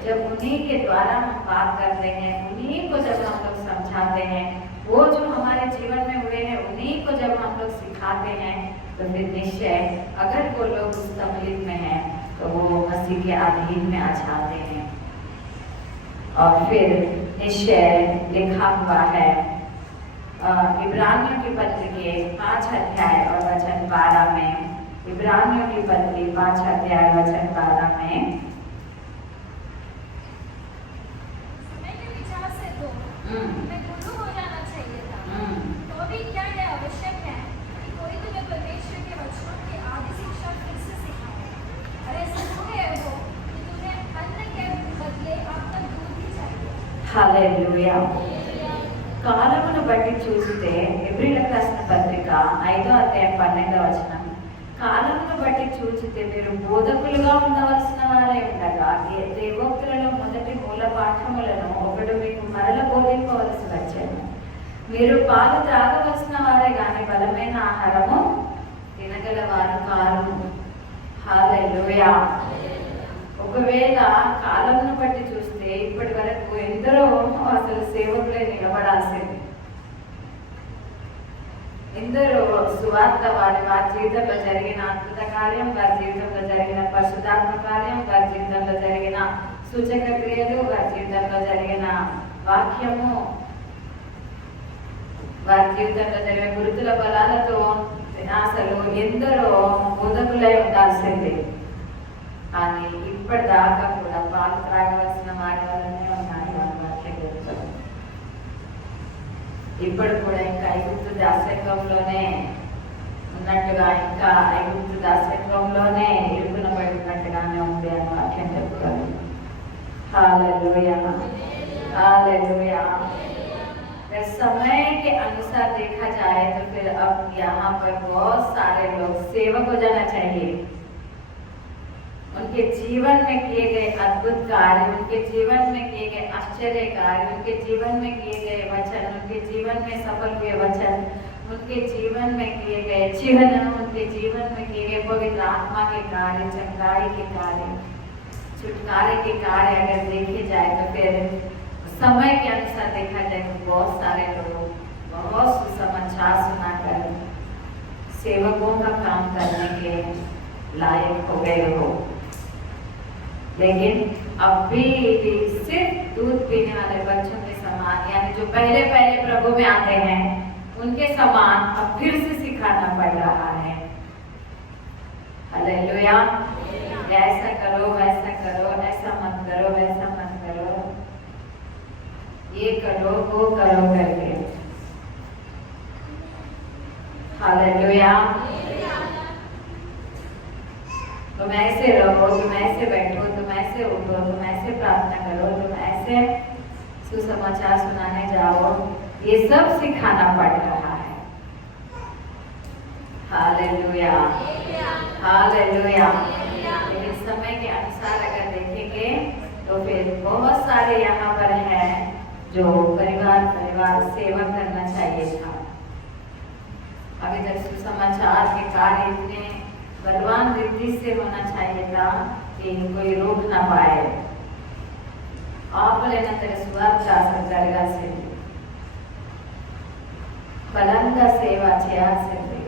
जब उन्हीं के द्वारा हम बात करते हैं, उन्हीं को जब हम लोग समझाते हैं, वो जो हमारे जीवन में हुए हैं उन्हीं को जब हम लोग सिखाते हैं, तो फिर निश्चय अगर वो लोग उस तकलीफ में हैं तो वो मसीह के अधीन में आ जाते हैं। और फिर निश्चय लिखा हुआ है इब्रानियों की पत्री के 5 अध्याय और वचन 12 में, इब्रानियों की पत्री 5 अध्याय वचन 12 में, समय के विचार से तो मैं गुरु हो जाना चाहिए था, तो भी क्या यह आवश्यक है कि कोई तुम्हें परमेश्वर के वचनों की आदि शिक्षा फिर से सिखाए? और ऐसा तो है वो कि तुम्हें अन्न के बदले अब तक दूध ही चाहिए। हालेलुया। కాలమును బట్టి చూస్తే ఎబ్రీయులకు రాసిన పత్రిక 5వ అధ్యాయం 12వ వచనం, కాలమును బట్టి చూస్తే మీరు బోధకులుగా ఉండవలసిన వారై ఉండగా దేవోక్తులలో మొదటి మూల పాఠములను ఒకడు మీకు మరల బోధింపవలసి వచ్చాను. మీరు పాలు త్రాగవలసిన వారే గాని బలమైన ఆహారము కాలం. హల్లెలూయా. ఒకవేళ కాలంను బట్టి చూస్తే ఇప్పటి వరకు ఎందరో అసలు సేవకులే నిలబడాల్సింది. ఎందరో సువార్త వారి జీవితంలో జరిగిన అద్భుత కార్యం, వారి జీవితంలో జరిగిన పరిశుద్ధాత్మ కార్యం, వారి జీవితంలో జరిగిన సూచక క్రియలు, వారి జీవితంలో జరిగిన వాక్యము, వారి జీవితంలో జరిగిన గురుతుల బలాలతో అసలు ఎందరో బోధకులై ఉండాల్సిందే. కానీ ఇప్పటిదాకా కూడా పాలు త్రాగవలసిన వారి వల్లనే ఉన్నాయి వారి వాక్య గురుతులు. ఇప్పుడు కూడా ఇంకా ఐగుప్తు దాస్యత్వంలోనే ఉన్నట్టుగా, ఇంకా ఐగుప్తు దాస్యత్వంలోనే ఇరుకునబడి ఉన్నట్టుగానే ఉంది అని వాక్యం చెప్తారు. Hallelujah, hallelujah. अगर समय के अनुसार देखा जाए तो फिर अब यहाँ पर बहुत सारे लोग सेवक हो जाना चाहिए। उनके जीवन में किए गए अद्भुत कार्य, उनके जीवन में किए गए आश्चर्य कार्य, उनके जीवन में किए गए वचन, उनके जीवन में सफल हुए वचन, उनके जीवन में किए गए चिन्ह, उनके जीवन में किए गए पवित्र आत्मा के कार्य, चंगाई के कार्य, छुटकारे के कार्य अगर देखे जाए तो फिर समय के अनुसार देखा जाए तो बहुत सारे लोग बहुत सुसमाचार सुनाकर सेवकों का काम करने के लायक हो गए हो। लेकिन अभी भी सिर्फ दूध पीने वाले बच्चों के समान, यानी जो पहले पहले प्रभु में आते हैं उनके समान अब फिर से सिखाना पड़ रहा है। हालेलुया। ऐसा करो, वैसा करो, ऐसा मत करो, वैसा मत करो, ये करो, वो करो करके। हालेलुया। तुम ऐसे रहो, तुम ऐसे बैठो, तुम ऐसे उठो, तुम ऐसे प्रार्थना करो, तुम ऐसे सुसमाचार सुनाने जाओ, ये सब सिखाना पड़ रहा है। Hallelujah, hallelujah. लेकिन समय के अनुसार अगर देखेंगे तो फिर बहुत सारे यहाँ पर हैं जो परिवार सेवा करना चाहिए था। अभी तक सुसमाचार के कार्य इतने बलवान रीति से होना चाहिए था कि कोई रोक ना पाए। ఆపలేనంతటి సువార్త అసలు జరగాల్సింది, బలంగా సేవ చేయాల్సింది,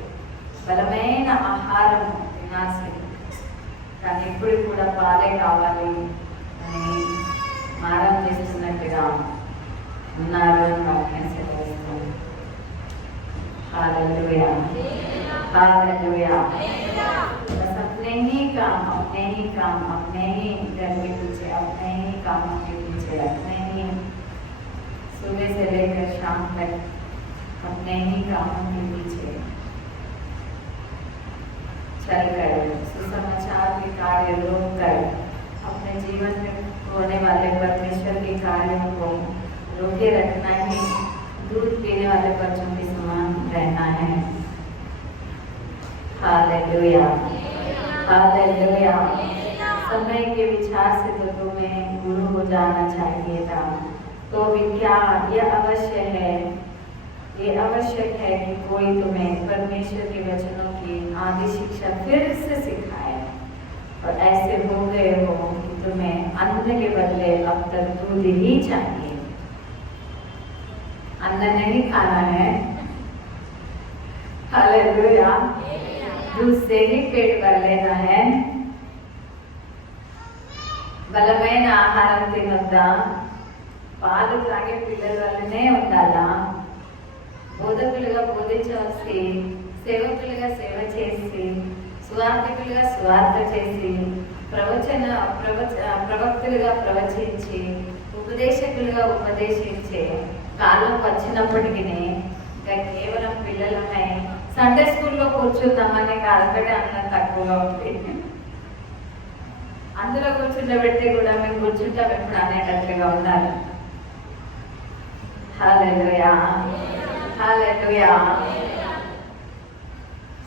బలమైన ఆహారం తినాల్సింది. కానీ ఇప్పుడు కూడా పాలే కావాలి అని మారం చేస్తున్నట్టుగా ఉన్నారు అని వాక్యం సెలవిస్తుంది. Hallelujah, hallelujah. बस अपने ही काम, अपने ही काम, अपने ही घर के पीछे, अपने ही कामों के पीछे, अपने ही सुबह से लेकर शाम तक अपने ही कामों के पीछे चलकर सुसमाचार के कार्य रोक कर अपने जीवन में होने वाले परमेश्वर के कार्यों को रोके रखना ही दूध पीने वाले बच्चों के समान रहना है। Hallelujah, hallelujah. समय के विचार से तो तुम्हें गुरु हो जाना चाहिए था, तो भी क्या यह आवश्यक है, ये आवश्यक है कि कोई तुम्हें परमेश्वर के वचनों की आदि शिक्षा फिर से सिखाए। और ऐसे हो गए हो कि तुम्हें अन्न के बदले अब तक दूध ही चाहिए। अन्न नहीं खाना है, हालेलुया। दूध से ही पेट भर लेना है। బలమైన ఆహారం తినొద్దా, పాలు తాగే పిల్లల వల్లనే ఉండాలా, బోధకులుగా బోధించవలసి, సేవకులుగా సేవ చేసి, సువార్థకులుగా సువార్త చేసి, ప్రవక్తులుగా ప్రవచించి, ఉపదేశకులుగా ఉపదేశించే కాలం వచ్చినప్పటికీ ఇంకా కేవలం పిల్లలమై సండే స్కూల్లో కూర్చుందామనే కాలతోటి అన్నం తక్కువగా ఉంది. అందులో కూర్చుండబెట్టి కూడా మేము కూర్చుంటాం ఎప్పుడు అనేటట్లుగా ఉన్నారు. Hallelujah, hallelujah.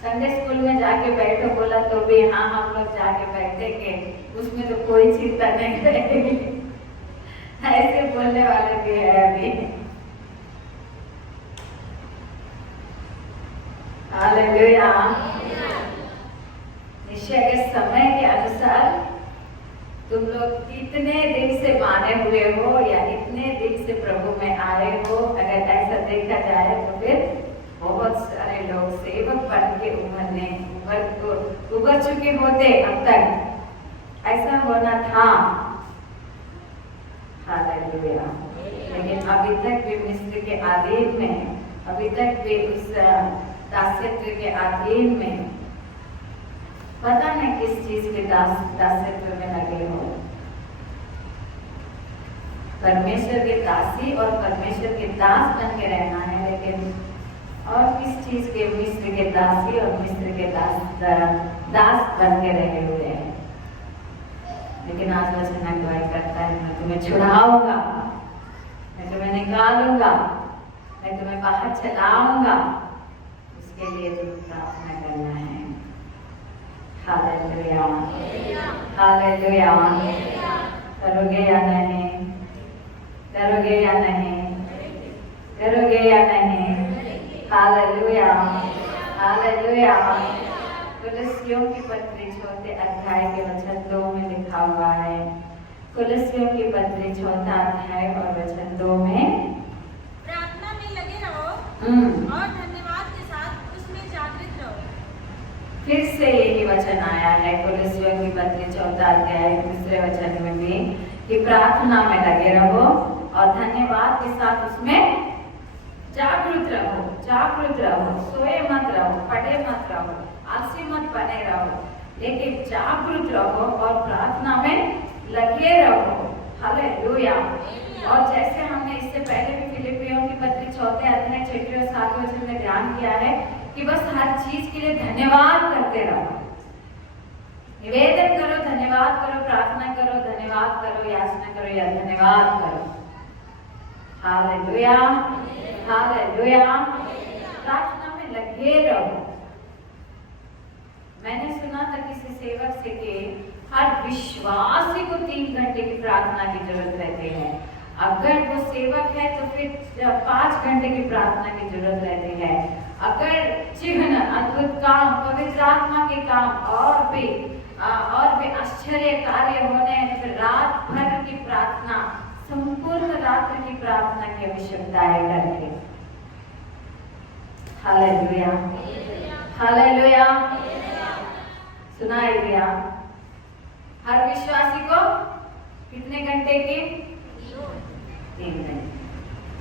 संडे स्कूल में जाके बैठो बोला तो भी हाँ हम लोग जाके बैठेंगे, उसमें तो कोई चिंता नहीं रहेगी। ऐसे बोलने वाले भी है अभी। हालेलुया। निश्चय के समय के अनुसार तुम लोग इतने दिन से माने हुए हो या इतने दिन से प्रभु में आए हो, अगर ऐसा देखा जाए तो फिर बहुत सारे लोग सेवक बन के उभर चुके होते अब तक, ऐसा होना था। हालेलुया। लेकिन अभी तक भी मिस्र के अधीन में, अभी तक भी उस दासत्व के अधीन में, पता नहीं किस चीज के दासत्व में लगे हो। परमेश्वर के दासी और परमेश्वर के दास बन के रहना है, लेकिन और किस चीज के मिस्र के दासी और मिस्र के दास बन के रहे हुए हैं। लेकिन आज वचन अगुवाई करता है, मैं तुम्हें छुड़ाऊंगा, मैं तुम्हें निकालूंगा, मैं तुम्हें बाहर चलाऊंगा। उसके लिए तुम्हें प्रार्थना करना है। Hallelujah, hallelujah. करोगे या नहीं? करोगे या नहीं? करोगे या नहीं? Hallelujah, hallelujah. कुलस्सियों की पत्री चौथे अध्याय के वचन 2 में लिखा हुआ है। कुलस्सियों की पत्री चौथा अध्याय और वचन 2 में, प्रार्थना में लगे रहो और धन्यवाद के साथ उसमें जागृत रहो। फिर से यही वचन आया है कुलस्सियों की पत्री चौथा अध्याय दूसरे वचन में भी, कि प्रार्थना में लगे रहो और धन्यवाद के साथ उसमें जागृत रहो। जागृत रहो, सोए मत रहो, पड़े मत रहो, आलसी मत बने रहो, लेकिन जागृत रहो और प्रार्थना में लगे रहो। हालेलुया। और जैसे हमने इससे पहले भी फिलिपियों की पत्री चौथे अध्याय 6 और 7 वचन में ध्यान किया है कि बस हर चीज के लिए धन्यवाद करते रहो, निवेदन करो, धन्यवाद करो, प्रार्थना करो, धन्यवाद करो, याचना करो या धन्यवाद करो। Hallelujah, hallelujah. प्रार्थना में लगे रहो। मैंने सुना था किसी सेवक से कि हर विश्वासी को 3 घंटे की प्रार्थना की जरूरत रहती है। अगर वो सेवक है तो फिर 5 घंटे की प्रार्थना की जरूरत रहती है। अगर चिन्ह, अद्भुत काम, पवित्र आत्मा के काम और भी आश्चर्य कार्य होने हैं तो फिर रात भर की प्रार्थना, संपूर्ण रात्रि की प्रार्थना की आवश्यकता है करके। Hallelujah, hallelujah. सुनाई दिया? हर विश्वासी को कितने घंटे की? 3 घंटे।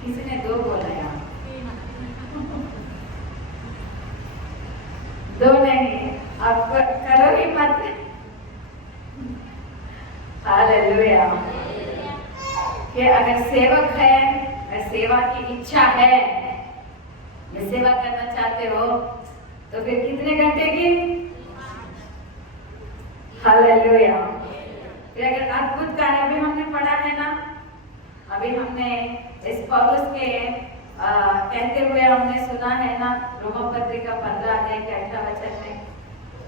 किसी ने 2 बोला यार? 2 नहीं, अब करो ही मत। हालेलुया। कि अगर सेवक है, अगर सेवा की इच्छा है, ये सेवा करना चाहते हो तो फिर कितने घंटे की? हालेलुया। फिर अगर अद्भुत कार्य, अभी हमने पढ़ा है ना, अभी हमने इस पौलुस के कहते हुए हमने सुना है ना, रोमा पत्रिका 15 अध्याय के 18 वचन में,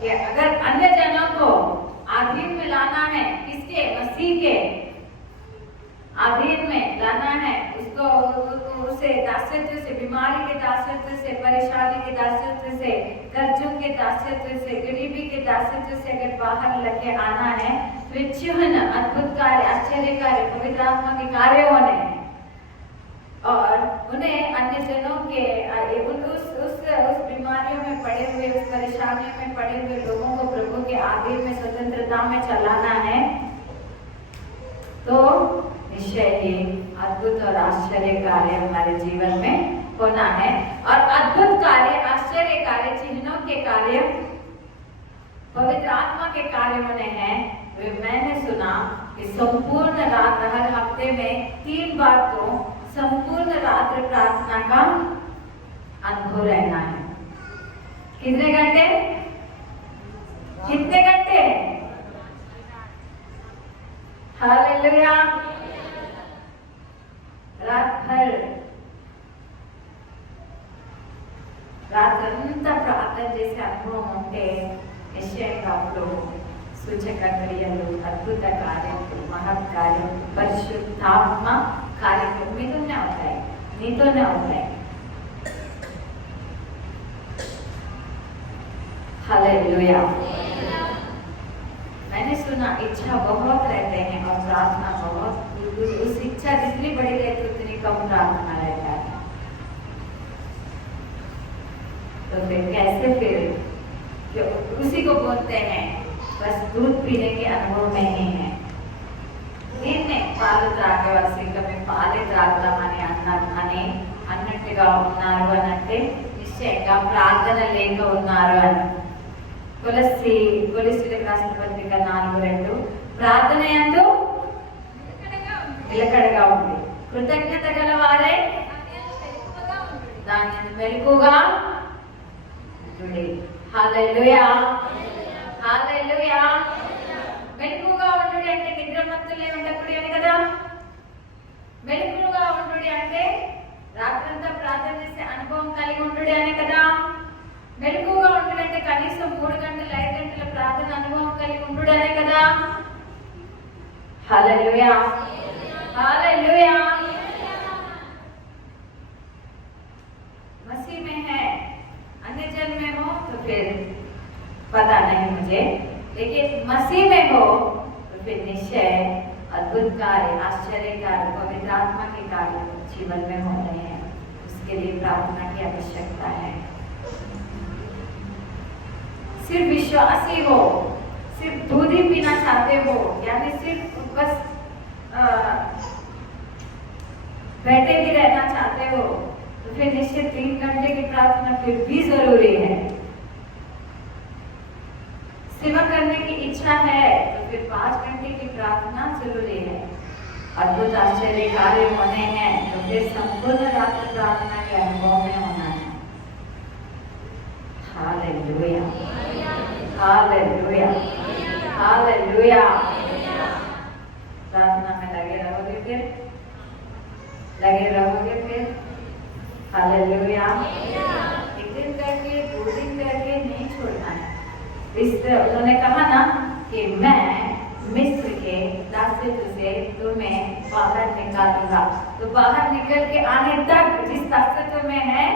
कि अगर अन्य जनों को अधीन में लाना है, किसके? मसीह के अधीन में लाना है, उसको उसे दासत्व से, बीमारी के दासत्व से, परेशानी के दासत्व से, कर्जों के दासत्व से, गरीबी के दासत्व से अगर बाहर लेके आना है तो चिन्ह, अद्भुत कार्य, आश्चर्य कार्य, पवित्र आत्मा के कार्य होने हैं और उन्हें अन्य जनों के उस बीमारियों में पड़े हुए, उस परेशानियों में पड़े हुए लोगों को प्रभु के अधीन में, स्वतंत्रता में चलाना है। तो निश्चय ही अद्भुत और आश्चर्य कार्य हमारे जीवन में होना है। और अद्भुत कार्य, आश्चर्य कार्य, चिन्हों के कार्य, पवित्र आत्मा के कार्य होने हैं। मैंने सुना कि संपूर्ण रात, हर हफ्ते में 3 बार तो संपूर्ण रात्रि प्रार्थना का अनुभव रहना है। कितने घंटे? कितने घंटे? हालेलुया। रात भर, रात्रंत प्रार्थना जैसे अनुभव होते निश्चय आप लोग सूचक क्रियలు, अद्भुत कार्य, महत् कार्य, परिशुद्धात्मा कार्यक्रम మీతోనే అవుతాయి, నీతోనే అవుతాయి। हालेलुया। मैंने सुना इच्छा बहुत रहते हैं और प्रार्थना बहुत, उस इच्छा जितनी बड़ी रहती उतनी कम प्रार्थना रहता है। तो फिर कैसे, फिर उसी को बोलते हैं बस दूध पीने के अनुभव में ही है। దీన్నే పాలు త్రాగేవారు ఇంకా పాలే త్రాగుదామని అన్నట్టుగా ఉన్నారు అని అంటే నిశ్చయంగా ప్రార్థన లేక ఉన్నారు అని. కొలస్సీలకు రాసిన పత్రిక 4:2 ప్రార్థన యందు నిలకడగా ఉంది, కృతజ్ఞత గలవారే దాని మెలకుగా ఉండుడి. హల్లెలూయా, హల్లెలూయా. మెలకుగా ఉండుడి అంటే నిద్రమత్తులే ఉండకూడదు అని కదా. మెలకుగా ఉండుడి అంటే రాత్రంతా ప్రార్థన చేసే అనుభవం కలిగి ఉండుడి అనే కదా. మెలకుగా ఉండుడి అంటే కనీసం 3 గంటలు 5 గంటల ప్రార్థన అనుభవం కలిగి ఉండుడి అనే కదా. హల్లెలూయా, హల్లెలూయా. मसीह में है, अन्य जन में हो तो फिर पता नहीं मुझे, लेकिन मसीह में हो तो फिर निश्चय अद्भुत कार्य, आश्चर्य कार्य, पवित्र आत्मा के कार्य जीवन में हो रहे हैं. उसके लिए प्रार्थना की आवश्यकता है. सिर्फ विश्वासी हो, सिर्फ दूध ही पीना चाहते हो, यानी सिर्फ बस बैठे ही रहना चाहते हो तो फिर निश्चित 3 घंटे की प्रार्थना फिर भी जरूरी है. सेवा करने की इच्छा है तो फिर 5 घंटे की प्रार्थना जरूरी है. अद्भुत आश्चर्य कार्य होने हैं तो फिर संपूर्ण रात्रि प्रार्थना के अनुभव में होना है. Hallelujah, hallelujah, hallelujah. प्रार्थना में लगे रहोगे, फिर लगे रहोगे फिर. हालेलुया. एक दिन करके 2 दिन करके नहीं छोड़ना है. उन्होंने कहा ना कि मैं मिस्र के दासत्व से तुम्हें बाहर निकालूंगा. तो बाहर निकल के आने तक, जिस दासत्व में है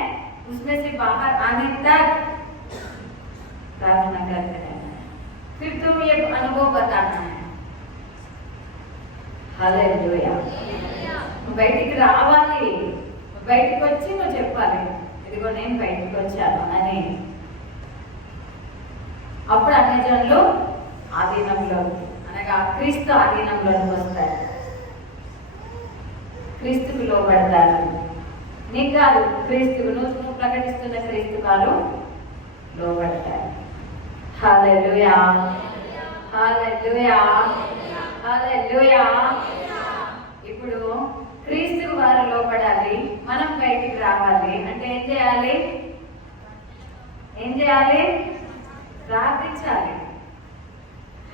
उसमें से बाहर आने तक प्रार्थना करते रहना है. फिर तुम ये अनुभव बताना है. हालेलुया. బయటికి రావాలి, బయటికి వచ్చి నువ్వు చెప్పాలి ఇదిగో నేను బయటికి వచ్చాను అని. అప్పుడు అన్ని జనులు ఆధీనంలో అనగా క్రీస్తు ఆధీనంలోకి వస్తారు, క్రీస్తుకు లోబడతారు. నీకు కాదు, క్రీస్తుకు నువ్వు ప్రకటిస్తున్న క్రీస్తు కాదు లోబడతారు. హల్లెలూయా, హల్లెలూయా, హల్లెలూయా. ఇప్పుడు క్రీస్తుకు వారు లోబడాలి, మనం బయటికి రావాలి అంటే ఏం చేయాలి? ఏం చేయాలి? प्रार्थించాలి.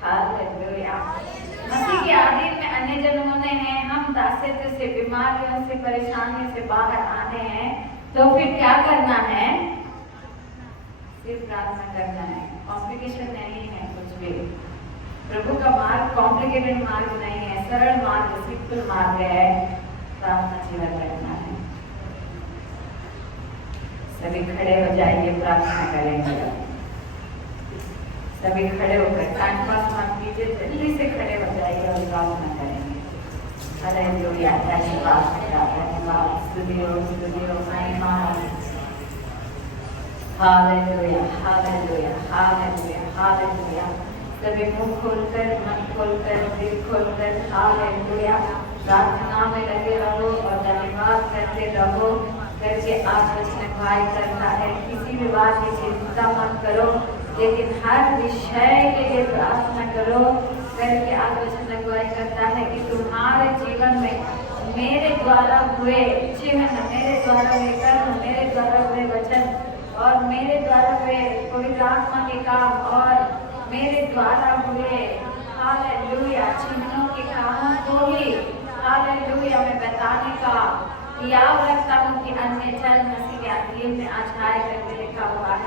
हालेलुया. मसीह के अधीन में अन्य जन होने हैं, हम दासत्व से, बीमारियों से, परेशानियों से बाहर आने हैं तो फिर क्या करना है? सिर्फ प्रार्थना करना है. कॉम्प्लिकेशन नहीं है कुछ भी. प्रभु का मार्ग कॉम्प्लिकेटेड मार्ग नहीं है, सरल मार्ग, सिंपल मार्ग है. प्रार्थना जीवन करना है. सभी खड़े हो जाइए, प्रार्थना करेंगे. सभी खड़े होकर टाइम पास मत कीजिए, जल्दी से खड़े हो जाइए और प्रार्थना करेंगे. हालेलुया, धन्यवाद, धन्यवाद, स्तुतियो स्तुतियो महिमा. Hallelujah, hallelujah, hallelujah, hallelujah. सभी मुंह खोलकर, मन खोलकर, दिल खोलकर हालेलुया प्रार्थना में लगे रहो और धन्यवाद करते रहो. करके आज वचन भाई करना है. किसी भी बात की चिंता मत करो, लेकिन हर विषय के लिए प्रार्थना करो. करके आज वचन अगुवाई करता है कि तुम्हारे जीवन में मेरे द्वारा हुए जीवन, मेरे द्वारा हुए कर्म, मेरे द्वारा हुए वचन और मेरे द्वारा हुए पवित्र आत्मा के काम और मेरे द्वारा हुए हालेलुया चिन्हों के कामों को ही हालेलुया मैं बताने का याद रखता हूँ कि अन्य जन मसीह के अधीन में आज आए करके लिखा हुआ है.